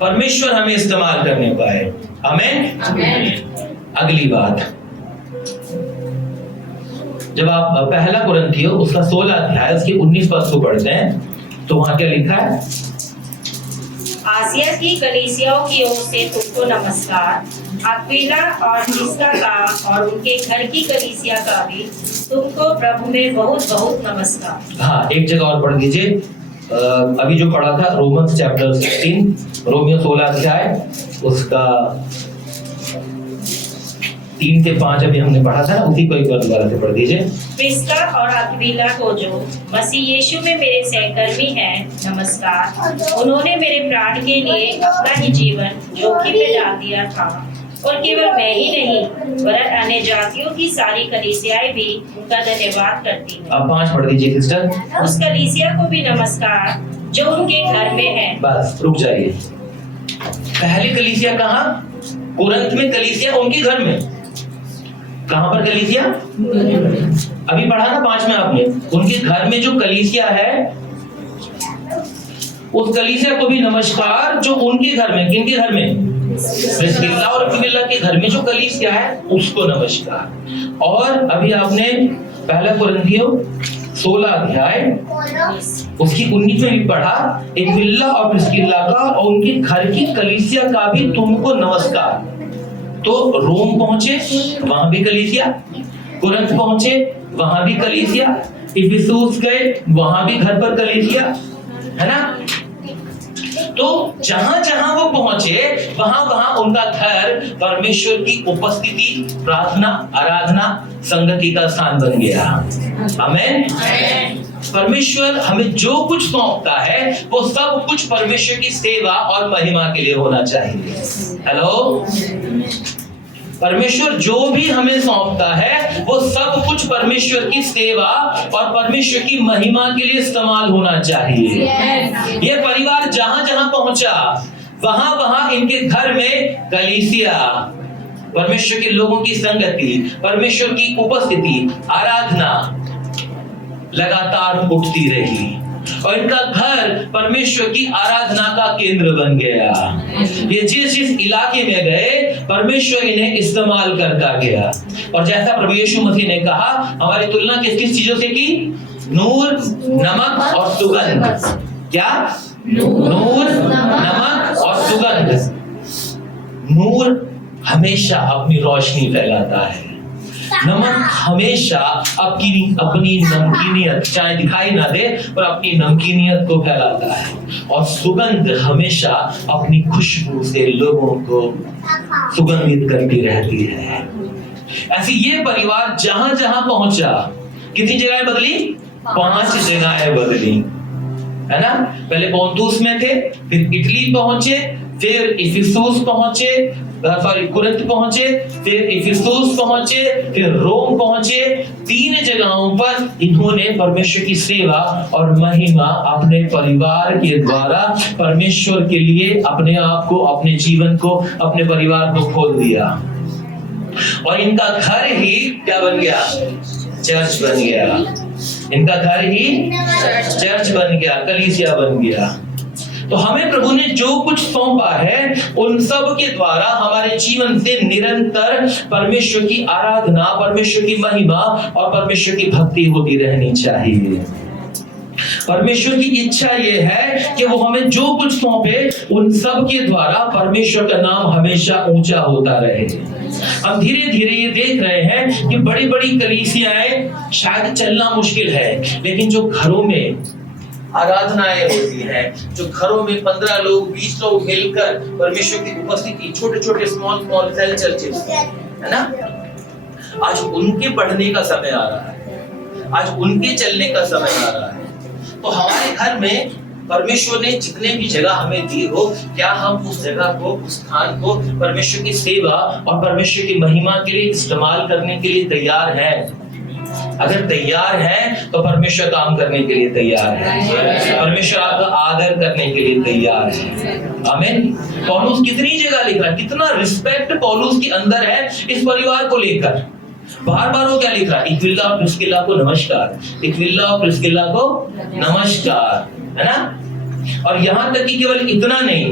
परमेश्वर हमें इस्तेमाल करने पाए। आमीन। अगली बात, जब आप पहला कुरिन्थियों उसका 16 अध्याय उसके 19 पद को पढ़ते हैं तो वहां क्या लिखा है? आसिया की कलीसियाओं की ओर से तुमको नमस्कार। अक्विला और प्रिस्का का और उनके घर की कलीसिया का भी तुमको प्रभु में बहुत बहुत नमस्कार। हाँ, एक जगह और पढ़ दीजिए। अभी जो पढ़ा था रोमन्स चैप्टर 16, रोमियो 16 अध्याय उसका 3 से 5 अभी हमने पढ़ा था ना, उसी को एक बार दोबारा से पढ़ दीजिए। प्रिस्का और अक्विला को जो मसीह यीशु में मेरे सहकर्मी हैं नमस्कार। उन्होंने मेरे प्राण के लिए अपना ही जीवन जोखिम में डाल दिया था, और केवल मैं ही नहीं वरन अन्य जातियों की सारी कलीसियाएं भी उनका धन्यवाद करती हैं। अब 5 पढ़ दीजिए सिस्टर। उस कलीसिया को भी नमस्कार जो उनके घर में है। बस रुक जाइए। पहली कलीसिया कहाँ? कुरिन्थ में कलीसिया उनके घर में। कहां पर कलीसिया? अभी पढ़ा ना 5 में आपने, उनके घर में जो कलीसिया है उस कलीसिया को भी नमस्कार जो उनके घर में। किनके घर में? प्रिस्किल्ला और अक्विला के घर में जो कलीसिया है उसको नमस्कार। और अभी आपने पहला कुरिन्थियों 16 अध्याय उसकी 19 में भी पढ़ा, अक्विला और प्रिस्किल्ला का और उनके घर की कलीसिया का भी तुमको नमस्कार। तो रोम पहुंचे, वहां भी कलीसिया, कुरिन्थ पहुंचे, वहां भी कलीसिया, इफिसुस गए, वहां भी घर पर कलीसिया, है ना? तो जहां जहां वो पहुंचे वहां वहां उनका घर परमेश्वर की उपस्थिति, प्रार्थना, आराधना, संगति का स्थान बन गया। आमीन। परमेश्वर हमें जो कुछ सौंपता है वो सब कुछ परमेश्वर की सेवा और महिमा के लिए होना चाहिए। हेलो, परमेश्वर जो भी हमें सौंपता है वो सब कुछ परमेश्वर की सेवा और परमेश्वर की महिमा के लिए इस्तेमाल होना चाहिए। ये परिवार जहां जहां पहुंचा वहां वहां इनके घर में कलीसिया, परमेश्वर के लोगों की संगति, परमेश्वर की उपस्थिति, आराधना लगातार उठती रही, और इनका घर परमेश्वर की आराधना का केंद्र बन गया। ये जिस इलाके में गए परमेश्वर इन्हें इस्तेमाल करता गया। और जैसा प्रभु यीशु मसीह ने कहा, हमारी तुलना किस किस चीजों से की? नूर, नमक और सुगंध। क्या? नूर, नमक और सुगंध। नूर हमेशा अपनी रोशनी फैलाता है, नमक हमेशा अपनी नमकीनियत, चाहे दिखाई ना दे पर अपनी नमकीनियत को फैलाता है, और सुगंध हमेशा अपनी खुशबू से लोगों को सुगंधित करती रहती है। ऐसे ये परिवार जहां जहां पहुंचा, कितनी जगहें बदली? 5 जगहें बदली, है ना? पहले पोंतुस में थे, फिर इटली पहुंचे, फिर इफिसुस पहुंचे, कुरिन्थ पहुंचे, फिर इफिसुस पहुंचे, फिर रोम पहुंचे। 3 जगहों पर इन्होंने परमेश्वर की सेवा और महिमा अपने परिवार के द्वारा परमेश्वर के लिए अपने आप को, अपने जीवन को, अपने परिवार को खोल दिया, और इनका घर ही क्या बन गया? चर्च बन गया। इनका घर ही चर्च बन गया, कलीसिया बन गया। तो हमें प्रभु ने जो कुछ सौंपा है उन सब के द्वारा हमारे जीवन से निरंतर परमेश्वर की आराधना, परमेश्वर की महिमा और परमेश्वर की भक्ति होती रहनी चाहिए। परमेश्वर की इच्छा यह है कि वो हमें जो कुछ सौंपे उन सब के द्वारा परमेश्वर का नाम हमेशा ऊंचा होता रहे। हम धीरे धीरे ये देख रहे हैं कि बड़ी बड़ी कलीसियाएं शायद चलना मुश्किल है, लेकिन जो घरों में आराधनाएं होती हैं, जो घरों में 15 लोग 20 लोग मिलकर परमेश्वर की उपस्थिति, छोटे छोटे स्मॉल सेल चर्चेस, है ना, आज उनके बढ़ने का समय आ रहा है, आज उनके चलने का समय आ रहा है। तो हमारे घर में परमेश्वर ने जितने भी जगह हमें दी हो, क्या हम उस जगह को, उस स्थान को परमेश्वर की सेवा और परमेश्वर की महिमा के लिए इस्तेमाल करने के लिए तैयार हैं? अगर तैयार हैं तो परमेश्वर काम करने के लिए तैयार है, परमेश्वर आपका आदर करने के लिए तैयार है। आमीन। पौलुस कितनी जगह लिख रहा है, कितना रिस्पेक्ट पौलुस के अंदर है इस परिवार को लेकर। बार बार वो क्या लिख रहा है, एक्विला और प्रिस्किला को नमस्कार, एक्विला और प्रिस्किला को नमस्कार, है ना। और यहां तक कि केवल इतना नहीं,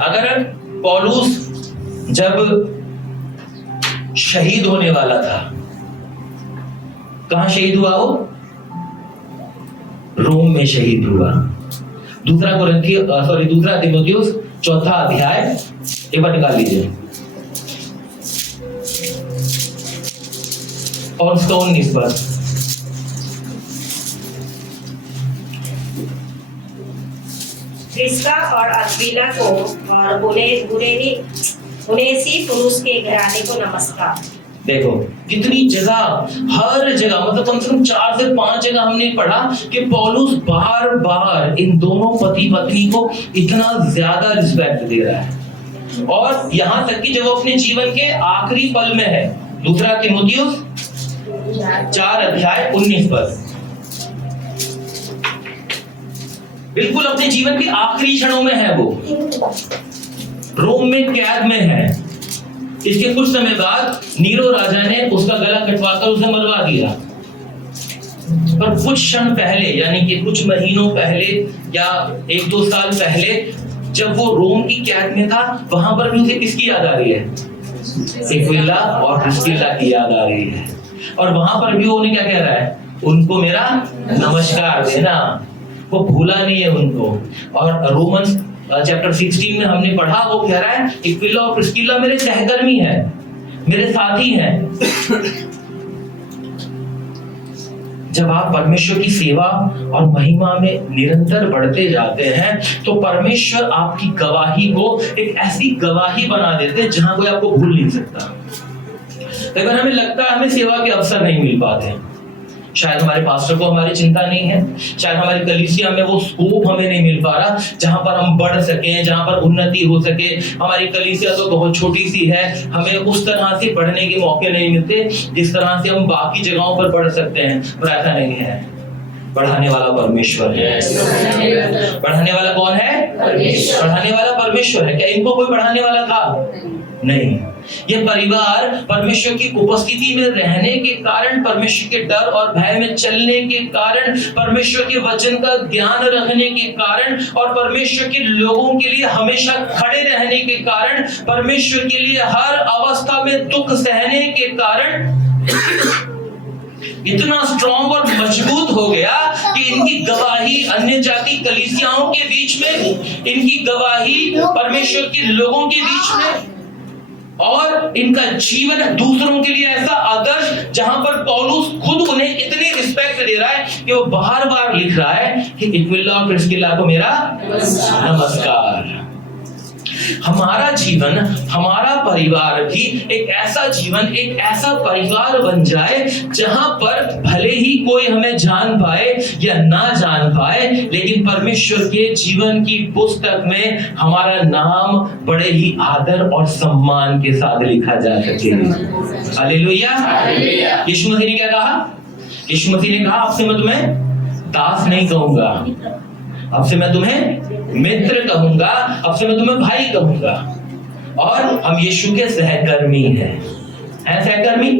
अगर पौलुस जब शहीद होने वाला था, कहां शहीद हुआ वो? रोम में शहीद हुआ। दूसरा तीमुथियुस 4 अध्याय एक बार निकाल लीजिए और उसका 19 पर। प्रिस्का और अक्विला को और उनेसिफुरुस के घराने को नमस्कार। देखो कितनी जगह, हर जगह, मतलब कम से कम 4 से 5 जगह हमने पढ़ा कि पौलुस बार बार इन दोनों पति पत्नी को इतना ज्यादा रिस्पेक्ट दे रहा है। और यहां तक कि जब वो अपने जीवन के आखिरी पल में है, दूसरा तीमुथियुस 4 अध्याय 19 पर, बिल्कुल अपने जीवन के आखिरी क्षणों में है, वो रोम में कैद में है। इसके कुछ समय बाद नीरो राजा ने उसका गला कटवाकर उसे मरवा दिया। पर कुछ क्षण पहले, यानी कि कुछ महीनों पहले या 1-2 साल पहले, जब वो रोम की कैद में था, वहां पर भी उसे किसकी याद आ रही है? एक्विला और प्रिस्किला की याद आ रही है। और वहां पर भी वो उन्हें क्या कह रहा है? उनको मेरा नमस्कार देना। वो भूला नहीं है उनको। और रोमन्स चैप्टर 16 में हमने पढ़ा, वो कह रहा है एक्विला और प्रिस्किला मेरे सहकर्मी हैं, मेरे साथी हैं। जब आप परमेश्वर की सेवा और महिमा में निरंतर बढ़ते जाते हैं तो परमेश्वर आपकी गवाही को एक ऐसी गवाही बना देते हैं जहां कोई आपको भूल नहीं सकता। कई बार हमें लगता है हमें सेवा के अवसर नहीं मिल पाते, शायद हमारे पास्टर को हमारी चिंता नहीं है, शायद हमारी कलीसिया में वो स्कोप हमें नहीं मिल पा रहा जहां पर हम बढ़ सके, जहां पर उन्नति हो सके। हमारी कलीसिया तो बहुत छोटी सी है, हमें उस तरह से बढ़ने के मौके नहीं मिलते जिस तरह से हम बाकी जगहों पर बढ़ सकते हैं। पर ऐसा नहीं है, बढ़ाने वाला परमेश्वर है। बढ़ाने वाला कौन है? बढ़ाने वाला परमेश्वर है। क्या इनको कोई बढ़ाने वाला था? नहीं। ये परिवार परमेश्वर की उपस्थिति में रहने के कारण, परमेश्वर के डर और भय में चलने के कारण, परमेश्वर के वचन का ध्यान रखने के कारण और परमेश्वर के लोगों के लिए हमेशा खड़े रहने के कारण, परमेश्वर के लिए हर अवस्था में दुख सहने के कारण इतना स्ट्रॉन्ग और मजबूत हो गया कि इनकी गवाही अन्य जाति कलीसियाओं के बीच में, इनकी गवाही परमेश्वर के लोगों के बीच में, और इनका जीवन दूसरों के लिए ऐसा आदर्श, जहां पर पौलुस खुद उन्हें इतनी रिस्पेक्ट दे रहा है कि वो बार बार लिख रहा है कि एक्विला और प्रिस्किला को मेरा नमस्कार। हमारा जीवन, हमारा परिवार भी एक ऐसा जीवन, एक ऐसा परिवार बन जाए जहां पर भले ही कोई हमें जान पाए या ना जान पाए, लेकिन परमेश्वर के जीवन की पुस्तक में हमारा नाम बड़े ही आदर और सम्मान के साथ लिखा जा सके। हालेलुया। यीशु मसीह ने क्या कहा? यीशु मसीह ने कहा, अब से मैं तुम्हें दास नहीं कहूंगा, अब से मैं तुम्हें मित्र कहूंगा, अब से मैं तुम्हें भाई कहूंगा। और हम यीशु के सहकर्मी हैं। सहकर्मी?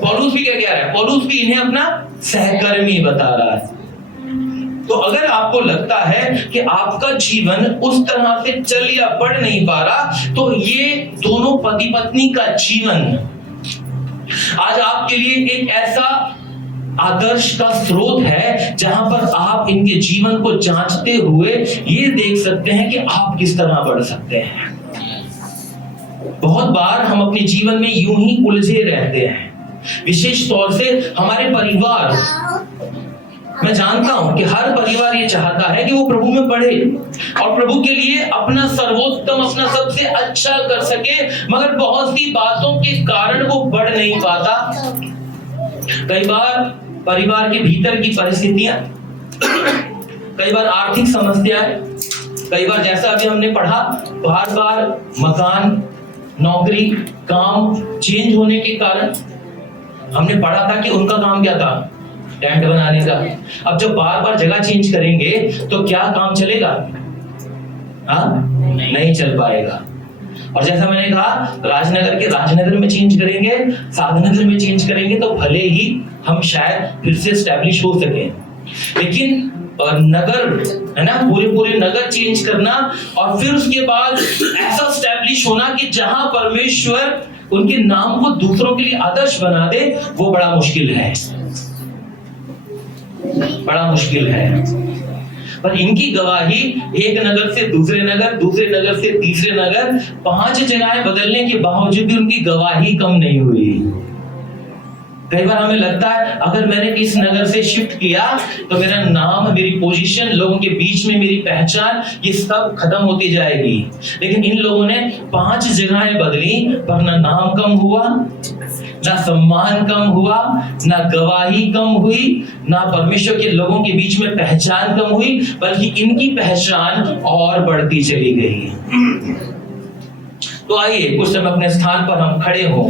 पौलुस भी क्या कह रहा है? पौलुस भी इन्हें अपना सहकर्मी बता रहा है। तो अगर आपको लगता है कि आपका जीवन उस तरह से चल या बढ़ नहीं पा रहा, तो ये दोनों पति पत्नी का जीवन आज आपके लिए एक ऐसा आदर्श का स्रोत है जहां पर आप इनके जीवन को जांचते हुए ये देख सकते हैं कि आप किस तरह बढ़ सकते हैं। बहुत बार हम अपने जीवन में यूं ही उलझे रहते हैं, विशेष तौर से हमारे परिवार। मैं जानता हूं कि हर परिवार ये चाहता है कि वो प्रभु में बढ़े और प्रभु के लिए अपना सर्वोत्तम, अपना सबसे अच्छा कर सके, मगर बहुत सी बातों के कारण वो बढ़ नहीं पाता। कई बार परिवार के भीतर की परिस्थितियां, कई बार आर्थिक समस्याएं, कई बार जैसा अभी हमने पढ़ा, बार बार मकान, नौकरी, काम चेंज होने के कारण। हमने पढ़ा था कि उनका काम क्या था, टेंट बनाने का। अब जब बार बार जगह चेंज करेंगे तो क्या काम चलेगा? नहीं चल पाएगा। और जैसा मैंने कहा, राजनगर के राजनगर में चेंज करेंगे, साधनगर में चेंज करेंगे तो भले ही हम शायद फिर से एस्टैब्लिश हो सके, लेकिन नगर है ना, पूरे नगर चेंज करना और फिर उसके बाद ऐसा एस्टैब्लिश होना कि जहां परमेश्वर उनके नाम को दूसरों के लिए आदर्श बना दे, वो बड़ा मुश्किल है, बड़ा मुश्किल है। पर इनकी गवाही एक नगर से दूसरे नगर, दूसरे नगर से तीसरे नगर, 5 जगहें बदलने के बावजूद भी उनकी गवाही कम नहीं हुई। कई बार हमें लगता है अगर मैंने इस नगर से शिफ्ट किया तो मेरा नाम, मेरी पोजीशन, लोगों के बीच में मेरी पहचान, ये सब खत्म होती जाएगी। लेकिन इन लोगों ने 5 जगहें बदली, पर ना नाम कम हुआ, ना सम्मान कम हुआ, ना गवाही कम हुई, ना परमेश्वर के लोगों के बीच में पहचान कम हुई, बल्कि इनकी पहचान और बढ़ती चली गई। तो आइए कुछ समय अपने स्थान पर हम खड़े हों।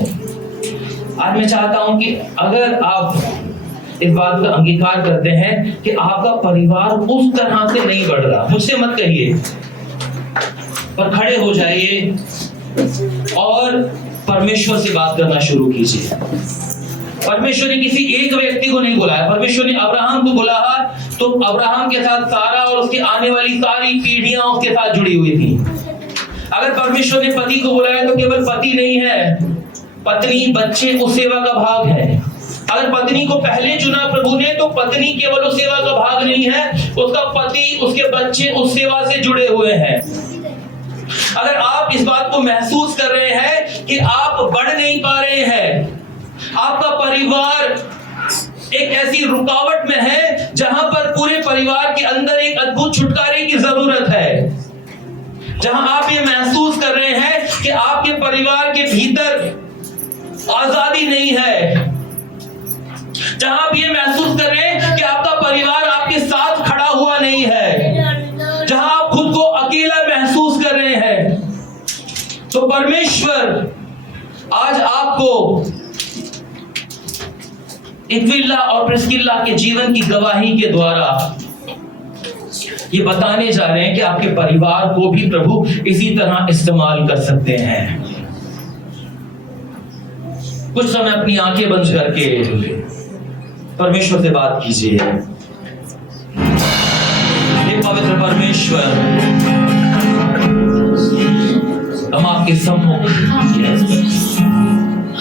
आज मैं चाहता हूं कि अगर आप इस बात का अंगीकार करते हैं कि आपका परिवार उस तरह से नहीं बढ़ रहा, मुझसे मत कहिए, पर खड़े हो जाइए और परमेश्वर से बात करना शुरू कीजिए। परमेश्वर ने किसी एक व्यक्ति को नहीं बुलाया, परमेश्वर ने अब्राहम को बुलाया, तो अब्राहम के साथ सारा और उसकी आने वाली सारी पीढ़ियां उसके साथ जुड़ी हुई थी। अगर परमेश्वर ने पति को बुलाया तो केवल पति नहीं है, पत्नी, बच्चे उस सेवा का भाग है। अगर पत्नी को पहले चुना प्रभु ने तो पत्नी केवल उस सेवा का भाग नहीं है, उसका पति, उसके बच्चे उस सेवा से जुड़े हुए हैं। अगर आप इस बात को महसूस कर रहे हैं कि आप बढ़ नहीं पा रहे हैं, आपका परिवार एक ऐसी रुकावट में है जहां पर पूरे परिवार के अंदर एक अद्भुत छुटकारे की जरूरत है, जहां आप ये महसूस कर रहे हैं कि आपके परिवार के भीतर आजादी नहीं है, जहां आप ये महसूस कर रहे हैं कि आपका परिवार आपके साथ खड़ा हुआ नहीं है, जहां आप खुद को अकेला महसूस कर रहे हैं, तो परमेश्वर आज आपको एक्विला और प्रिस्किल्ला के जीवन की गवाही के द्वारा ये बताने जा रहे हैं कि आपके परिवार को भी प्रभु इसी तरह इस्तेमाल कर सकते हैं। कुछ समय अपनी आंखें बंद करके परमेश्वर से बात कीजिए। हे पवित्र परमेश्वर, हम आपके सम्मुख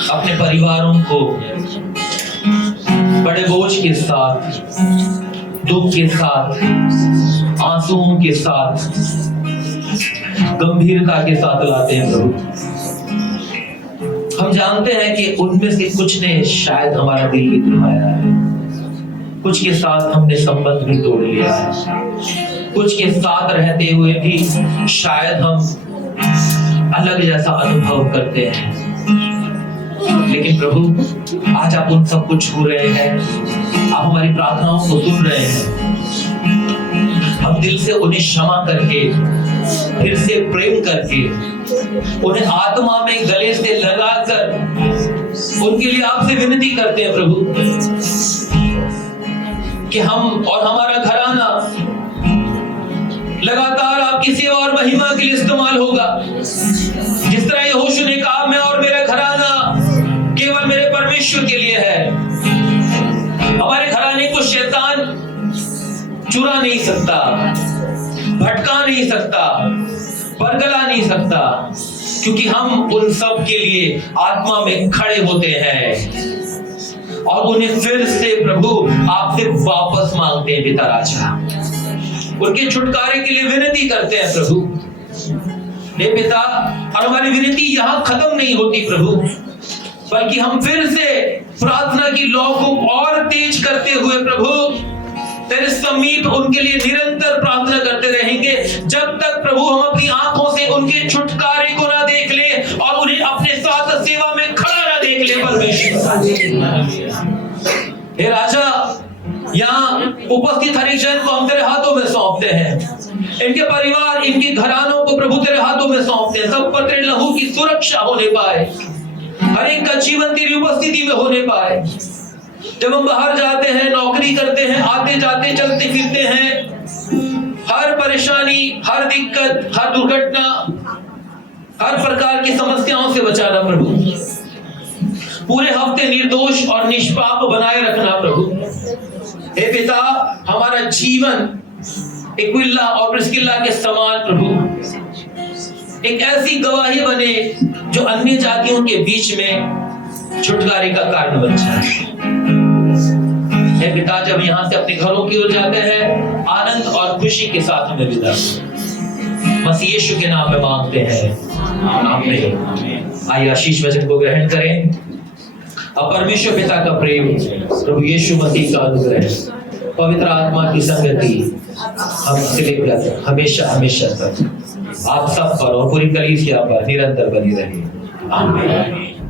अपने परिवारों को बड़े बोझ के साथ, दुख के साथ, आंसुओं के साथ, गंभीरता के साथ लाते हैं प्रभु। हम जानते हैं कि उनमें से कुछ ने शायद हमारा दिल भी दुखाया है, कुछ के साथ हमने संबंध भी तोड़ लिया है, कुछ के साथ रहते हुए भी शायद हम अलग जैसा अनुभव करते हैं। लेकिन प्रभु आज आप उन सब को छू रहे हैं, आप हमारी प्रार्थनाओं को सुन रहे हैं। हम दिल से उन्हें क्षमा करके, फिर से प्रेम करके, उन्हें आत्मा में गले से लगाकर उनके लिए आपसे विनती करते हैं प्रभु कि हम और हमारा घराना लगातार आपकी सेवा और महिमा के लिए इस्तेमाल होगा। जिस तरह यहोशू ने कहा, मैं और मेरा घराना केवल मेरे परमेश्वर के लिए है। हमारे घराने को शैतान चुरा नहीं सकता, भटका नहीं सकता, परगला नहीं सकता, क्योंकि हम उन सब के लिए आत्मा में खड़े होते हैं और उन्हें फिर से प्रभु आपसे वापस मांगते हैं पिता राजा। उनके छुटकारे के लिए विनती करते हैं प्रभु। हे पिता, और हमारी विनती यहां खत्म नहीं होती प्रभु, बल्कि हम फिर से प्रार्थना की लौ को और तेज करते हुए प्रभु तेरे समीप उनके लिए निरंतर प्रार्थना करते रहेंगे, जब तक प्रभु हम अपनी आंखों से उनके छुटकारे को ना देख ले और उन्हें अपने साथ सेवा में खड़ा ना देख ले। परमेश्वर हे राजा, यहाँ उपस्थित हर एक जन को हम तेरे हाथों में सौंपते हैं, इनके परिवार, इनके घरानों को प्रभु तेरे हाथों में सौंपते हैं। सब पर तेरे लहू की सुरक्षा होने पाए, हर एक का जीवन तेरी उपस्थिति में होने पाए। जब हम बाहर जाते हैं, नौकरी करते हैं, आते जाते चलते फिरते हैं, हर परेशानी, हर दिक्कत, हर दुर्घटना, हर प्रकार की समस्याओं से बचाना प्रभु। पूरे हफ्ते निर्दोष और निष्पाप बनाए रखना प्रभु। हे पिता, हमारा जीवन एक्विला और प्रिस्किल्ला के समान प्रभु एक ऐसी गवाही बने जो अन्य जातियों के बीच में छुटकारे का कारण बन जाए। हे पिता, जब यहाँ से अपने घरों की ओर जाते हैं, आनंद और खुशी के साथ हमें विदा मसीह यीशु के नाम में मांगते हैं, आमीन। आइए आशीष वचन को ग्रहण करें। अब परमेश्वर पिता का प्रेम, प्रभु यीशु मसीह का अनुग्रह, पवित्र आत्मा की संगति हमसे लेकर हमेशा हमेशा तक आप सब पर और पूरी कलीसिया पर निरंतर बनी रहे। आमीन।